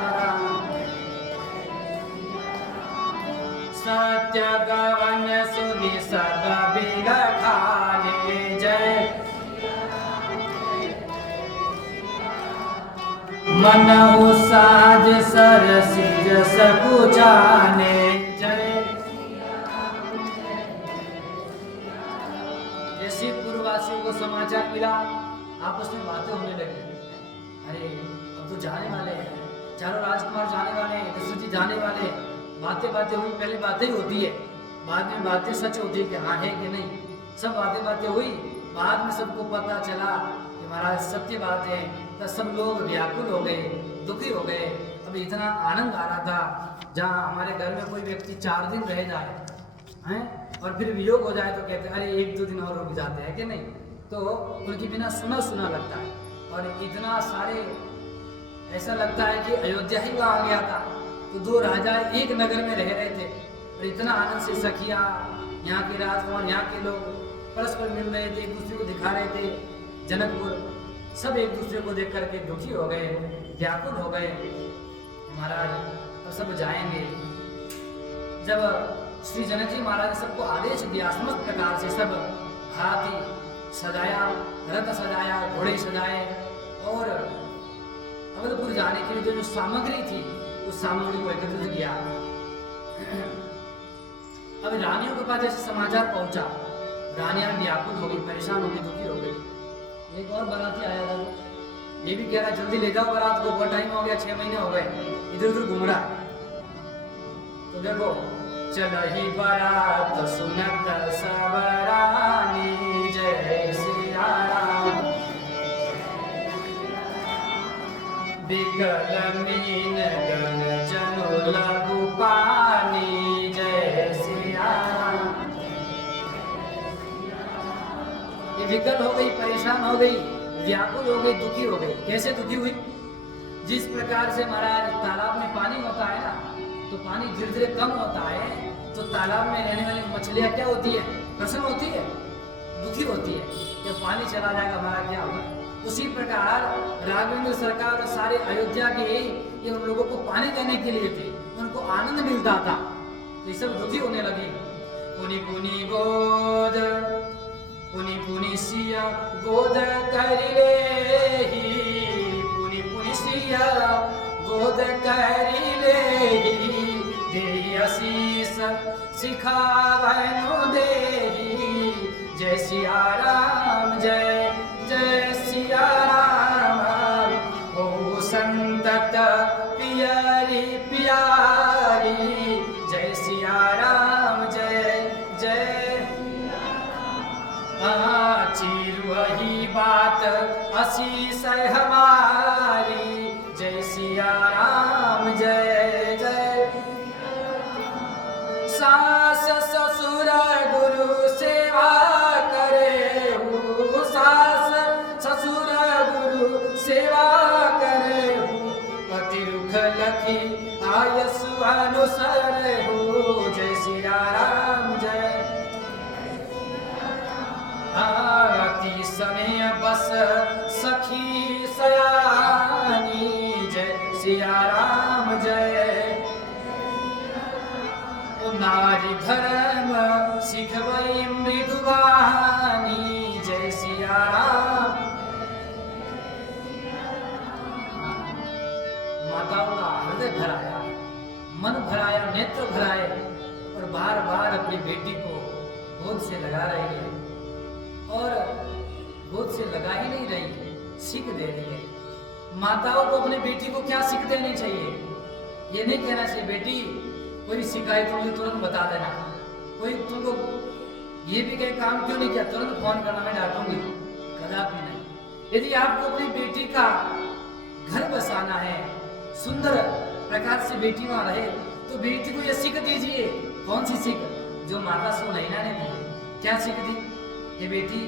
सत्य गवन सुनि सब बिलखाने, जय मनहु साज सरसिज सकुचाने, जय जैसे पूर्ववासियों को समाचार मिला, आपस में बातें होने लगी। अरे अब तो जाने वाले हैं, चारों राजकुमार जाने वाले हैं, दशरथ जी जाने वाले हैं। बातें हुई, पहले बातें ही होती है, बाद में बातें सच होती है कि हाँ है कि नहीं। सब बातें हुई, बाद में सबको पता चला कि महाराज सत्य बात है। तो सब लोग व्याकुल हो गए, दुखी हो गए। अब इतना आनंद आ रहा था, जहाँ हमारे घर में कोई व्यक्ति 4 दिन रह जाए हैं और फिर वियोग हो जाए तो कहते हैं अरे 1-2 दिन और रुक जाते हैं कि नहीं, तो उनकी बिना सुना लगता है। और इतना सारे ऐसा लगता है कि अयोध्या ही वहाँ आ गया था, तो 2 राजा एक नगर में रह रहे थे, और इतना आनंद से सखिया, यहाँ के राजकुमार, यहाँ के लोग परस्पर मिल रहे थे, एक दूसरे को दिखा रहे थे। जनकपुर सब एक दूसरे को देख करके दुखी हो गए, व्याकुल हो गए। महाराज अब सब जाएंगे। जब श्री जनक जी महाराज ने सबको आदेश दिया, समस्त प्रकार से सब हाथी सजाया, रथ सजाया, घोड़े सजाए, और अवधपुर जाने के लिए जो सामग्री थी उस सामग्री को एकत्रित किया। अब रानियों के पास जैसे समाचार पहुंचा, रानियां व्याकुल हो गई, परेशान हो गई, दुखी हो गई। एक और बाराती आया था, ये भी कह रहा जल्दी ले जाओ बारात को, बहुत टाइम हो गया, 6 महीने हो गए, इधर उधर घूम रहा है। तो देखो चल ही बारात सुनत सब रानी, जय सिया राम विकल मीन गन जनु लघु पानी, जय सिया राम। ये विकल हो गई, परेशान हो गई, व्याकुल हो गई, दुखी हो गई। कैसे दुखी हुई? जिस प्रकार से महाराज तालाब में पानी होता है ना, तो पानी धीरे धीरे कम होता है, तो तालाब में रहने वाली मछलियां क्या होती है? प्रसन्न होती है, दुखी होती है, जब पानी चला जाएगा हमारा क्या होगा। उसी प्रकार राघवेंद्र सरकार और सारे अयोध्या के ये उन लोगों को पानी देने के लिए थे, उनको आनंद मिलता था, तो ये सब दुखी होने लगे। पुनि पुनि गोद पुनि पुनि सिया गोद करिले ही, पुनि पुनि सिया गोद करिले ही, देहि आशीष सिखावनु देहि, जय सिया राम, जय जय सिया राम। ओ संतत पियरी प्यारी, जय सिया राम, जय जय। चिर वही बात आशीष हमारी, जय सिया राम, जय जय। सास ससुर गुरु सेवा करे हूँ, सास ससुर गुरु सेवा करे हूँ, पति रुख लखी आयसु अनुसर हूँ, जय सिया राम, जय। आरती समय बस सखी सयानी, जय सिया राम, जय। नारी धर्म सिखवई मृदु वाणी जय सिया राम। माताओं का हृदय भराया, मन भराया, नेत्र भराए और बार बार अपनी बेटी को गोद से लगा रही है और गोद से लगा ही नहीं रही, सीख दे रही है। माताओं को अपनी बेटी को क्या सीख देनी चाहिए? ये नहीं कहना चाहिए बेटी कोई शिकायत हो तो तुरंत बता देना, कोई तुमको ये भी कहे काम क्यों नहीं किया तुरंत फोन करना, मैं डांटूंगी, कदापि नहीं। यदि आपको अपनी बेटी का घर बसाना है, सुंदर प्रकार से बेटी वहां रहे, तो बेटी को यह सीख दीजिए। कौन सी सीख? जो माता सुनैना ने दी। क्या सीख दी? ये बेटी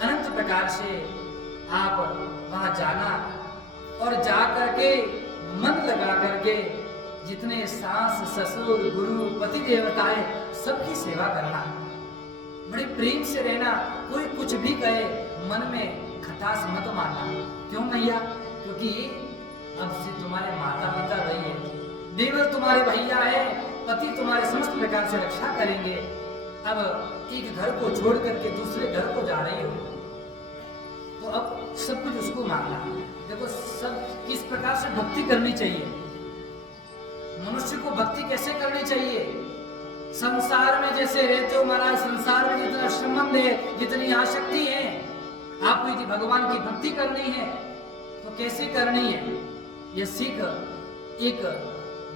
अनंत प्रकार से आप वहां जाना और जा करके मन लगा करके जितने सास ससुर गुरु पति देवताएं सबकी सेवा करना, बड़े प्रेम से रहना। कोई कुछ भी कहे मन में खटास मत मारना। क्यों मैया? क्योंकि अब से तुम्हारे माता पिता वही है, देवर तुम्हारे भैया है, पति तुम्हारे समस्त प्रकार से रक्षा करेंगे। अब एक घर को छोड़ करके दूसरे घर को जा रही हो तो अब सब कुछ उसको मांगना। देखो सब किस प्रकार से भक्ति करनी चाहिए, मनुष्य को भक्ति कैसे करनी चाहिए। संसार में जैसे रहते हो महाराज, संसार में जितना संबंध है, जितनी आसक्ति है, आपको यदि भगवान की भक्ति करनी है तो कैसे करनी है, यह सीख एक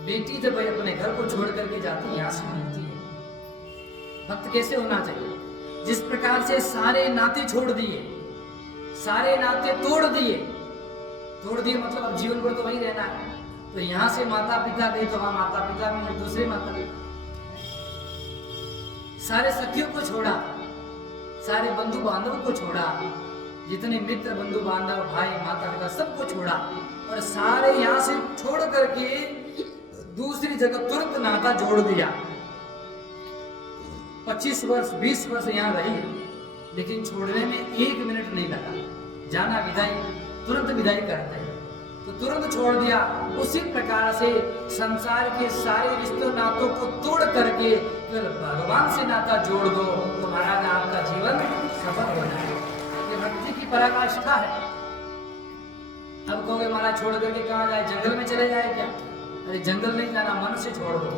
बेटी जब अपने घर को छोड़ करके जाती है, यहाँ से मिलती है। भक्त कैसे होना चाहिए? जिस प्रकार से सारे नाते छोड़ दिए, सारे नाते तोड़ दिए, तोड़ दिए मतलब अब जीवन भर तो वही रहना है। तो यहाँ से माता पिता गए तो वहां माता पिता में दूसरे माता पिता, सारे सखियों को छोड़ा, सारे बंधु बांधव को छोड़ा, जितने मित्र बंधु बांधव भाई माता पिता सबको छोड़ा और सारे यहाँ से छोड़ करके दूसरी जगह तुरंत नाता जोड़ दिया। 25 वर्ष 20 वर्ष यहाँ रही, लेकिन छोड़ने में 1 मिनट नहीं लगा। जाना विदाई, तुरंत विदाई करते हैं तो तुरंत छोड़ दिया। उसी प्रकार से संसार के सारे रिश्तों नातों को तोड़ करके फिर भगवान से नाता जोड़ दो तो महाराज आपका जीवन सफल हो जाए। ये भक्ति की पराकाष्ठा है। अब कहोगे महाराज छोड़ करके कहाँ जाए, जंगल में चले जाए क्या? अरे जंगल नहीं जाना, मन से छोड़ दो।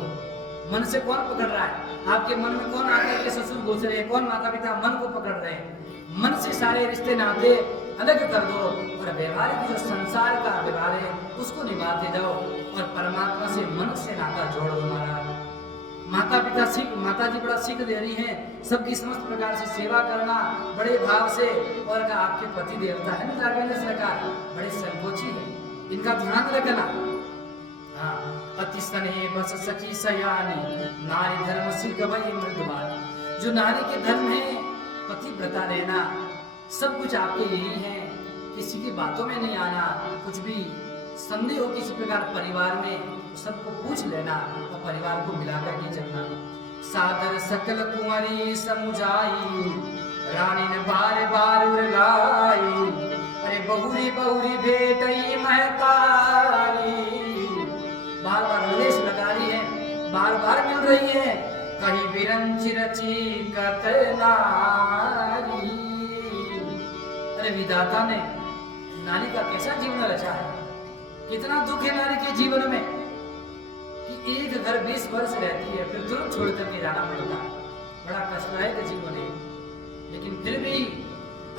मन से कौन पकड़ रहा है? आपके मन में कौन आकर के ससुर घुस रहे हैं, कौन माता पिता मन को पकड़ रहे हैं? मन से सारे रिश्ते नाते अलग कर दो और व्यवहारिक जो संसार का व्यवहार है उसको निभाते जाओ और परमात्मा से मन से नाता जोड़ दो। महाराज माता पिता सीख, माता जी बड़ा सीख दे रही हैं, सबकी समस्त प्रकार से सेवा करना बड़े भाव से। और का आपके पति देवता है ना राघवेंद्र सरकार, बड़े संकोची है, इनका ध्यान रखना। हाँ, अति स्नेह बस सखी सयानी, नारी धर्म सिखवई मृदुवानी। जो नारी के धर्म है पतिव्रता रहना, सब कुछ आपके यही है। किसी की बातों में नहीं आना, कुछ भी संदेह हो किसी प्रकार परिवार में तो सबको पूछ लेना और परिवार को मिलाकर के चलना। सादर सकल कुंवरी समुझाई, रानी ने बार बार उरलाई। अरे बहुरी बहुरी बेटई महतारी, बार बार आदेश लगा रही है, बार बार मिल रही है। कहीं बिरंची रची कतनारी। अरे विधाता ने नारी का कैसा जीवन रचा है, कितना दुख है नारी के जीवन में कि एक घर 20 वर्ष रहती है फिर तुरंत छोड़ करके जाना पड़ता है। बड़ा कष्टदायक जीवन है, लेकिन फिर भी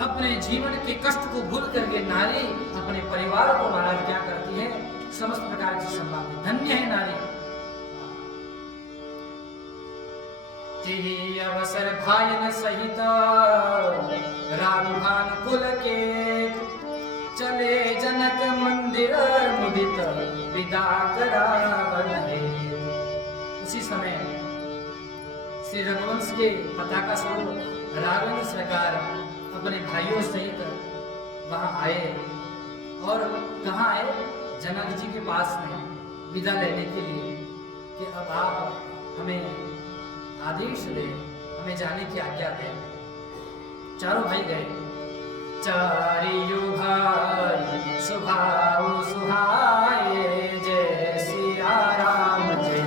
अपने जीवन के कष्ट को भूल करके नारी अपने परिवार को महाराज क्या करती है, समस्त प्रकार से संभालती। धन्य है नारी। तिहि अवसर भायन सहित राम भान कुल के, चले जनक मंदिर मुदित विदा करावन है। उसी समय श्री रघुवंश के पताका स्वरूप राघवेंद्र सरकार अपने भाइयों सहित वहां आए और कहाँ आए? जनक जी के पास में विदा लेने के लिए कि अब आप हमें आदेश दें, हमें जाने की आज्ञा दें। चारों भाई गए। चारियो भाई सुभाव सुहाए, जय सिया राम जय।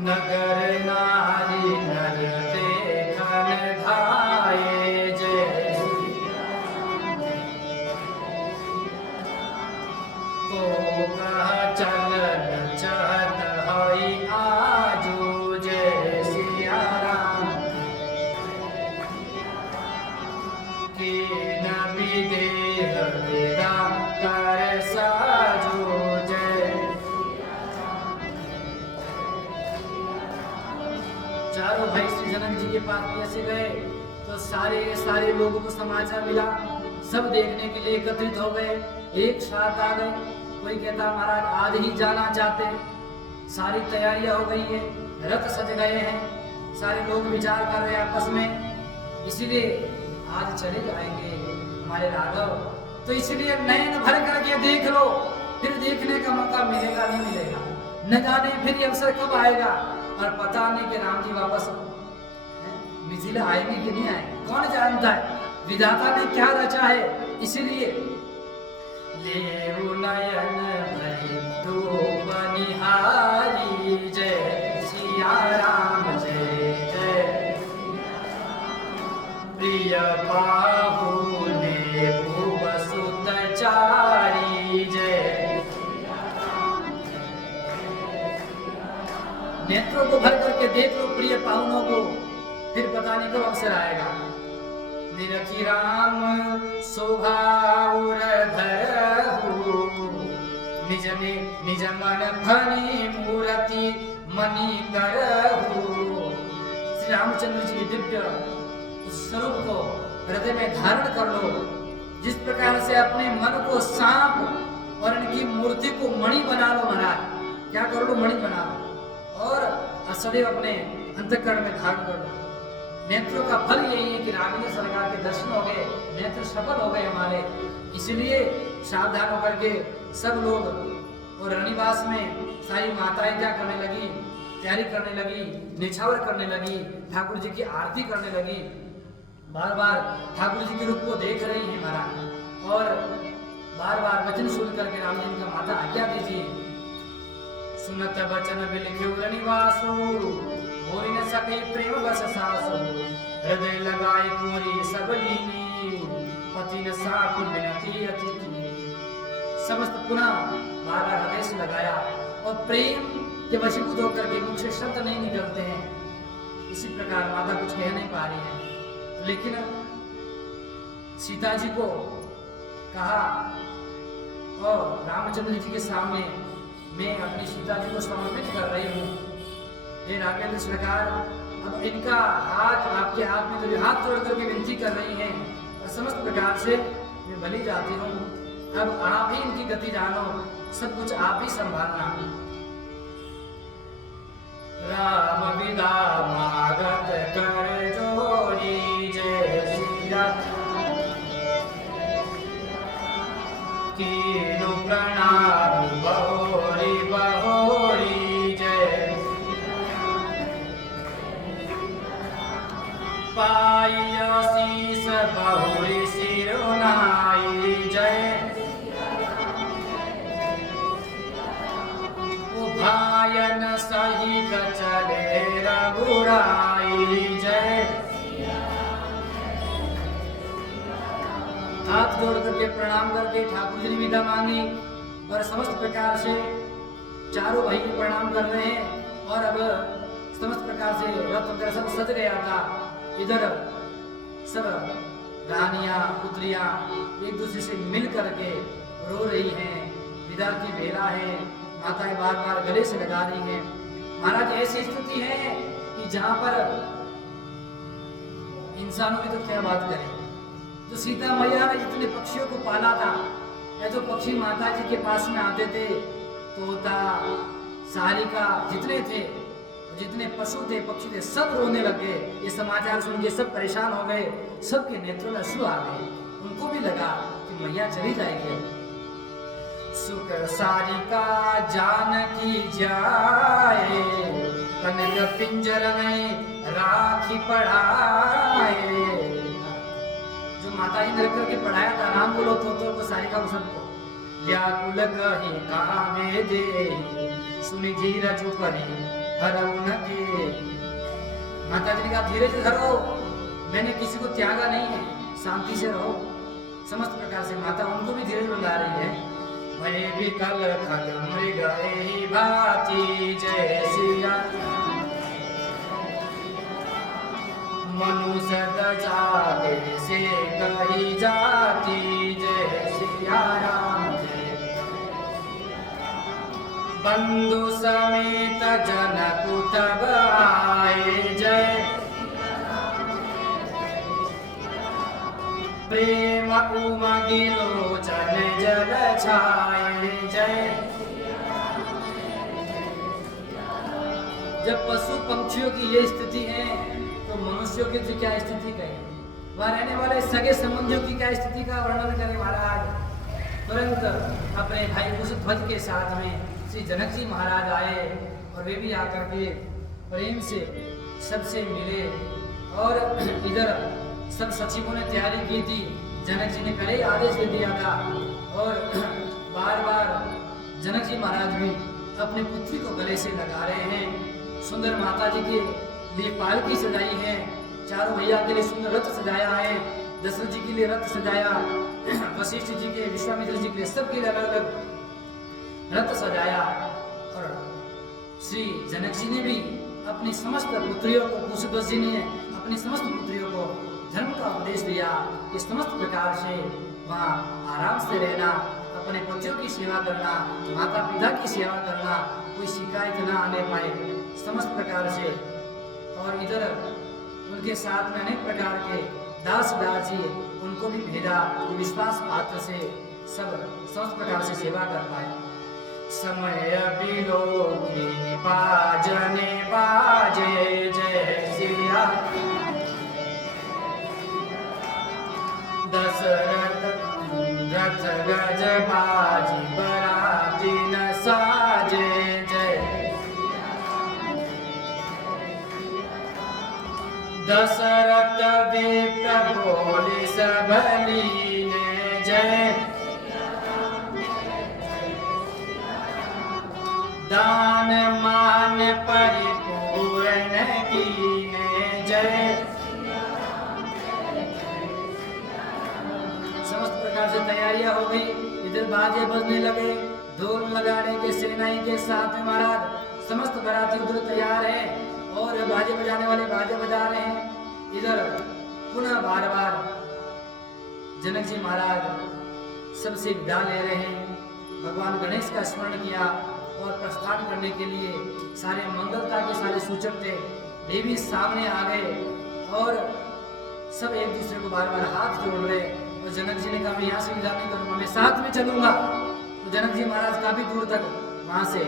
न नगर नारी नर देखन धाये जय को कह चलन चहत हई आजू जय सिया राम की नबी देह विदा कर साजू जय। चारों भाई श्री जनक जी के पास कैसे गए तो सारे लोगों को समाचार मिला, सब देखने के लिए एकत्रित हो गए, एक साथ आ गए। कोई कहता महाराज आज ही जाना चाहते, सारी तैयारियां हो गई है, रथ सज गए हैं, सारे लोग विचार कर रहे हैं आपस में, इसीलिए आज चले जाएंगे हमारे राघव, तो इसलिए नयन भर करके देख लो, फिर देखने का मौका मिलेगा नहीं मिलेगा, न जाने फिर ये अवसर कब आएगा, और पता नहीं कि राम जी वापस मिथिला आएंगे कि नहीं आएंगे, कौन जानता है, विधाता ने क्या रचा है। इसीलिए लेऊ नयन भरी दो बनिहारी जय सिया राम जय जय प्रिय बाहु ने भुव सुत चारी जय। नेत्रों को भर करके देख लो प्रिय पाहुनों को, फिर पता नहीं कब अवसर आएगा। निरखी राम शोभा धरहु निज मन भनी मूर्ति मणि करहु। श्री रामचंद्र जी के दिव्य स्वरूप को हृदय में धारण कर लो, जिस प्रकार से अपने मन को सांप और इनकी मूर्ति को मणि बना लो महाराज, क्या कर लो मणि बना लो, और सदैव अपने अंतःकरण में धारण कर लो। नेत्रों का फल यही है कि राघवेंद्र सरकार के दर्शन हो गए, नेत्र सफल हो गए हमारे, इसलिए सावधान होकर के सब लोग और रनिवास में सारी माताएं क्या करने लगी, तैयारी करने लगी, निछावर करने लगी, ठाकुर जी की आरती करने लगी, बार बार ठाकुर जी के रूप को देख रही है महाराज, और बार बार वचन सुन करके राम जी का माता आज्ञा दीजिए। सुनत वचन बिलिखे रनिवासु बोली न सके प्रेम बस सासु, हृदय लगाए पूरी सब लीनी, पति न साकी बिनती अति की। समस्त पुनः बार बार हृदय से लगाया, और प्रेम के वशीभूत होकर के मुख से शब्द नहीं निकलते हैं। इसी प्रकार माता कुछ कह नहीं पा रही है, लेकिन सीता जी को कहा, और रामचंद्र जी के सामने मैं अपनी सीता जी को समर्पित कर रही हूँ। हे राघवेंद्र सरकार, अब इनका हाथ आपके हाथ में, तो हाथ जोड़ करके विनती कर रही हैं, और समस्त प्रकार से मैं भली जाती हूँ, अब आप ही इनकी गति जानो, सब कुछ आप ही संभालना। राम विदा मागत कर जोरी जय सिया कीनु प्रणाम बहोरी बहोरी जय। पाई शीस बहुरी सिरुनाई जय, उभायन सहित चले रघुराई जय। हाथ जोड़ करके प्रणाम करके ठाकुर जी ने विदा मांगी, और समस्त प्रकार से चारों भाई प्रणाम कर रहे हैं, और अब समस्त प्रकार से रथ वगैरह सब सज गया था। इधर सब रानियां पुत्रियां एक दूसरे से मिल करके रो रही हैं, विदा की बेला है, माताएं बार बार गले से लगा रही हैं। महाराज ऐसी स्थिति है कि जहां पर इंसानों की तो क्या बात करें, जो सीता मैया ने जितने पक्षियों को पाला था, या जो पक्षी माता जी के पास में आते थे, तोता सारिका जितने थे, जितने पशु थे पक्षी थे, सब रोने लगे। ये समाचार सुन के सब परेशान हो गए, सबके नेत्रों में अश्रु आ गए, उनको भी लगा कि मैया चली जाएगी। सुख सारिका जानकी जाए, कनक पिंजर में राखी पढ़ाए। जो माता जी ने रख करके पढ़ाया था, नाम बोलो तो को सारिका को सबको, व्याकुल कही कहा में दे सुनि धीरज परी हरऊ न के। माता जी ने कहा धीरे से धरो, मैंने किसी को त्यागा नहीं है, शांति से रहो। समस्त प्रकार से माता उनको भी धीरे बुला रही है। मैं भी कल खग मृग एहि भांति, जय सिया मनुष्य जागे से कही जाती, जय सिया राम जय। बंधु समेत जनक तब आए, जय प्रेम उमगी लोचन जल छाए, जय। जब पशु पंक्षियों की ये स्थिति है तो मनुष्यों की तो क्या स्थिति कहें, वहाँ रहने वाले सगे संबंधियों की क्या स्थिति का वर्णन करें। महाराज तुरंत अपने भाई कुशध्वज के साथ में श्री जनक जी महाराज आए और वे भी आकर के प्रेम से सबसे मिले। और इधर सब सचिवों ने तैयारी की थी, जनक जी ने पहले ही आदेश दे दिया था। और बार बार जनक जी महाराज भी अपनी पुत्री को गले से लगा रहे हैं। सुंदर माता जी के लिए पालकी सजाई है, चारों भैया के लिए सुंदर रथ सजाया है, दशरथ जी के लिए रथ सजाया, वशिष्ठ जी के, विश्वामित्र जी के लिए सबके लिए अलग अलग रथ सजाया। और श्री जनक जी ने भी अपनी समस्त पुत्रियों को, कुशध्वज जी ने अपनी समस्त पुत्रियों को धर्म का उपदेश दिया कि समस्त प्रकार से वहाँ आराम से रहना, अपने बच्चों की सेवा करना, माता पिता की सेवा करना, कोई शिकायत ना आने पाए समस्त प्रकार से। और इधर उनके साथ में अनेक प्रकार के दास दासी उनको भी भेजा, विश्वास पात्र से सब समस्त प्रकार से सेवा कर पाए। समय बिलो की बाजने बाजे, जय सिया दशरथ रथ गज बाजी बराती न साजे, जय दशरथ विप्र बोले सब लीने, जय दान मान परिपूर्ण कीने, जय। समस्त प्रकार से तैयारियां हो गई, इधर बाजे बजने लगे, ढोल लगाने के सेनाई के साथ में महाराज समस्त बराती उधर तैयार हैं और बाजे बजाने वाले बाजे बजा रहे हैं। इधर पुनः बार बार जनक जी महाराज सबसे विदा ले रहे हैं। भगवान गणेश का स्मरण किया और प्रस्थान करने के लिए सारे मंगलता के सारे सूचक थे, देवी सामने आ गए और सब एक दूसरे को बार बार हाथ जोड़ रहे। तो जनक जी ने कहा मैं यहाँ से विदा नहीं करूंगा, मैं साथ में चलूंगा। तो जनक जी महाराज काफी दूर तक वहां से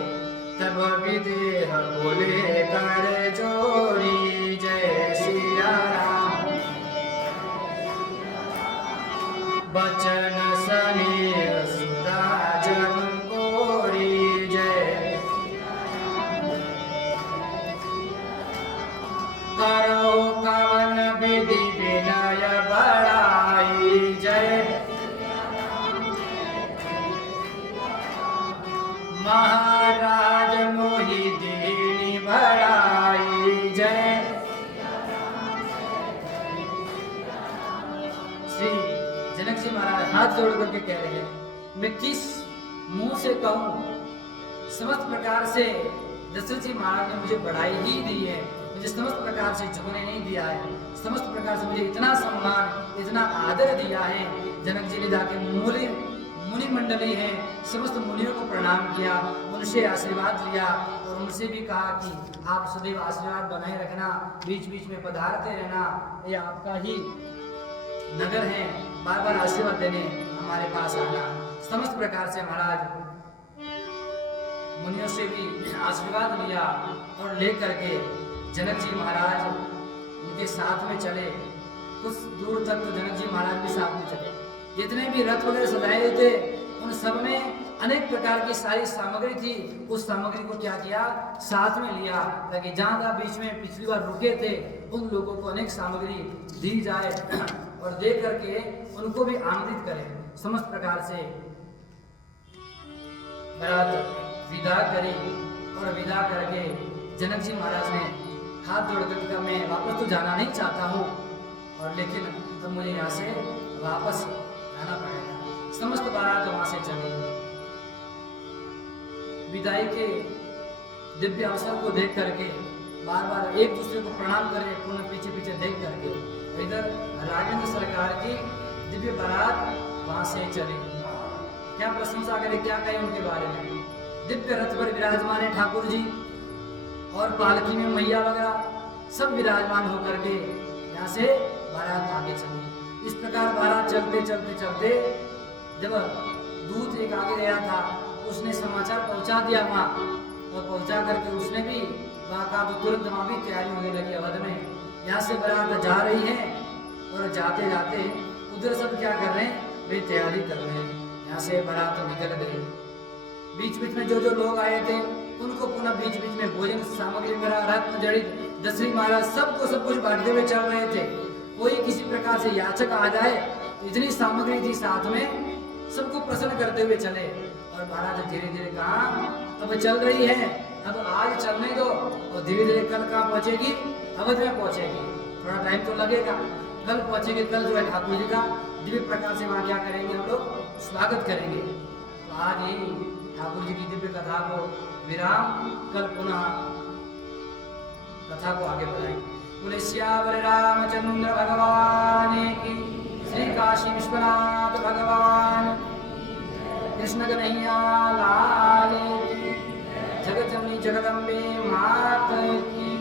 तब विदेह बोले कर जोरी, जय सिया राम बचन सने सुराजन कोरी, जय करो कवन विधि विनय बड़ाई, जय महाराज मोहि दीनी बड़ाई, जय श्री जनक जी महाराज हाथ जोड़ करके कह रहे हैं मैं किस मुंह से कहूं, समस्त प्रकार से दशरथ जी महाराज ने मुझे बढ़ाई ही दी है, मुझे समस्त प्रकार से झुकने नहीं दिया है, समस्त प्रकार से मुझे इतना सम्मान इतना आदर दिया है। जनक जी ने जाके मुनि मंडली है समस्त मुनियों को प्रणाम किया, उनसे आशीर्वाद लिया और उनसे भी कहा कि आप सदैव आशीर्वाद बनाए रखना, बीच बीच में पधारते रहना, ये आपका ही नगर है, बार बार आशीर्वाद देने हमारे पास आना। समस्त प्रकार से महाराज मुनियों से भी आशीर्वाद लिया और लेकर के जनक जी महाराज उनके साथ में चले। कुछ दूर तक तो जनक जी महाराज भी साथ में चले। जितने भी रथ वगैरह सजाए थे उन सब में अनेक प्रकार की सारी सामग्री थी, उस सामग्री को क्या किया साथ में लिया, ताकि जहाँ बीच में पिछली बार रुके थे उन लोगों को अनेक सामग्री दी जाए और दे करके उनको भी आनंदित करें। समस्त प्रकार से बारात विदा करी और विदा करके जनक जी महाराज ने हाथ जोड़ कर कहा, मैं वापस तो जाना नहीं चाहता हूँ, और लेकिन तब मुझे यहाँ से वापस जाना पड़ेगा। समस्त बारात वहां से चली। विदाई के दिव्य अवसर को देख करके बार बार एक दूसरे को प्रणाम करके पुनः पीछे पीछे देख करके इधर राजेंद्र सरकार की दिव्य बारात वहां से चली। क्या प्रशंसा करे, क्या कहे उनके बारे में। दिव्य रथ पर विराजमान है ठाकुर जी, और पालकी में मैया वगैरह सब विराजमान होकर के यहाँ से बारात आगे चली। इस प्रकार बारात चलते चलते चलते जब दूत एक आगे गया था, उसने समाचार पहुंचा दिया वहाँ, और पहुंचा करके उसने भी वहाँ का तो तुरंत वहाँ भी तैयारी होने लगी अवध में। यहाँ से बारात जा रही है, और जाते जाते उधर सब क्या कर रहे हैं, वे तैयारी कर रहे हैं। यहाँ से बारात निकल गई। बीच बीच में जो जो लोग आए थे उनको पुनः बीच बीच में भोजन सामग्री मेरा रत्न जड़ित दशरथ महाराज सबको सब कुछ बांटते हुए चल रहे थे। कोई किसी प्रकार से याचक आ जाए तो इतनी सामग्री थी साथ में, सबको प्रसन्न करते हुए चले। और बारात धीरे धीरे कहाँ अब चल रही है, अब आज चलने दो, और धीरे धीरे कल कहाँ पहुंचेगी, अवध में पहुंचेगी। थोड़ा टाइम तो लगेगा, कल पहुंचेगी। कल जो है ठाकुर जी का दिव्य प्रकार से वहाँ क्या करेंगे, हम लोग स्वागत करेंगे। तो आज यही ठाकुर जी की दिव्य कथा को विराम, कल पुनः कथा को आगे बढ़ाएंगे। बोले श्यावर रामचंद्र भगवान की, श्री काशी विश्वनाथ भगवान, कृष्ण कन्हैया लाल की, जगत जननी जगदम्बे मात की,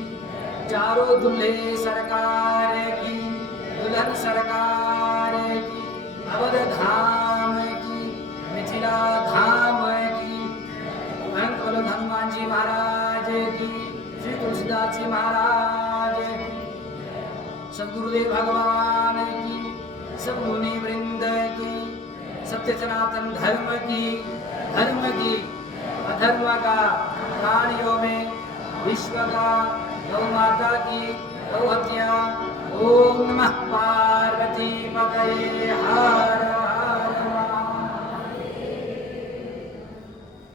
चारों दुल्हे सरकार की, दुल्हन सरकार की, अवध धाम की, मिथिला धाम की, महंत बोलो हनुमान जी महाराज की, श्री तुलसीदास जी महाराज की, सदगुरुदेव भगवान की, सब मुनि वृंद की, सत्य सनातन धर्म की, अधर्म का प्राणियों में विश्व का, गौ माता की गौ हत्या। ओम नमः पार्वती पतये हर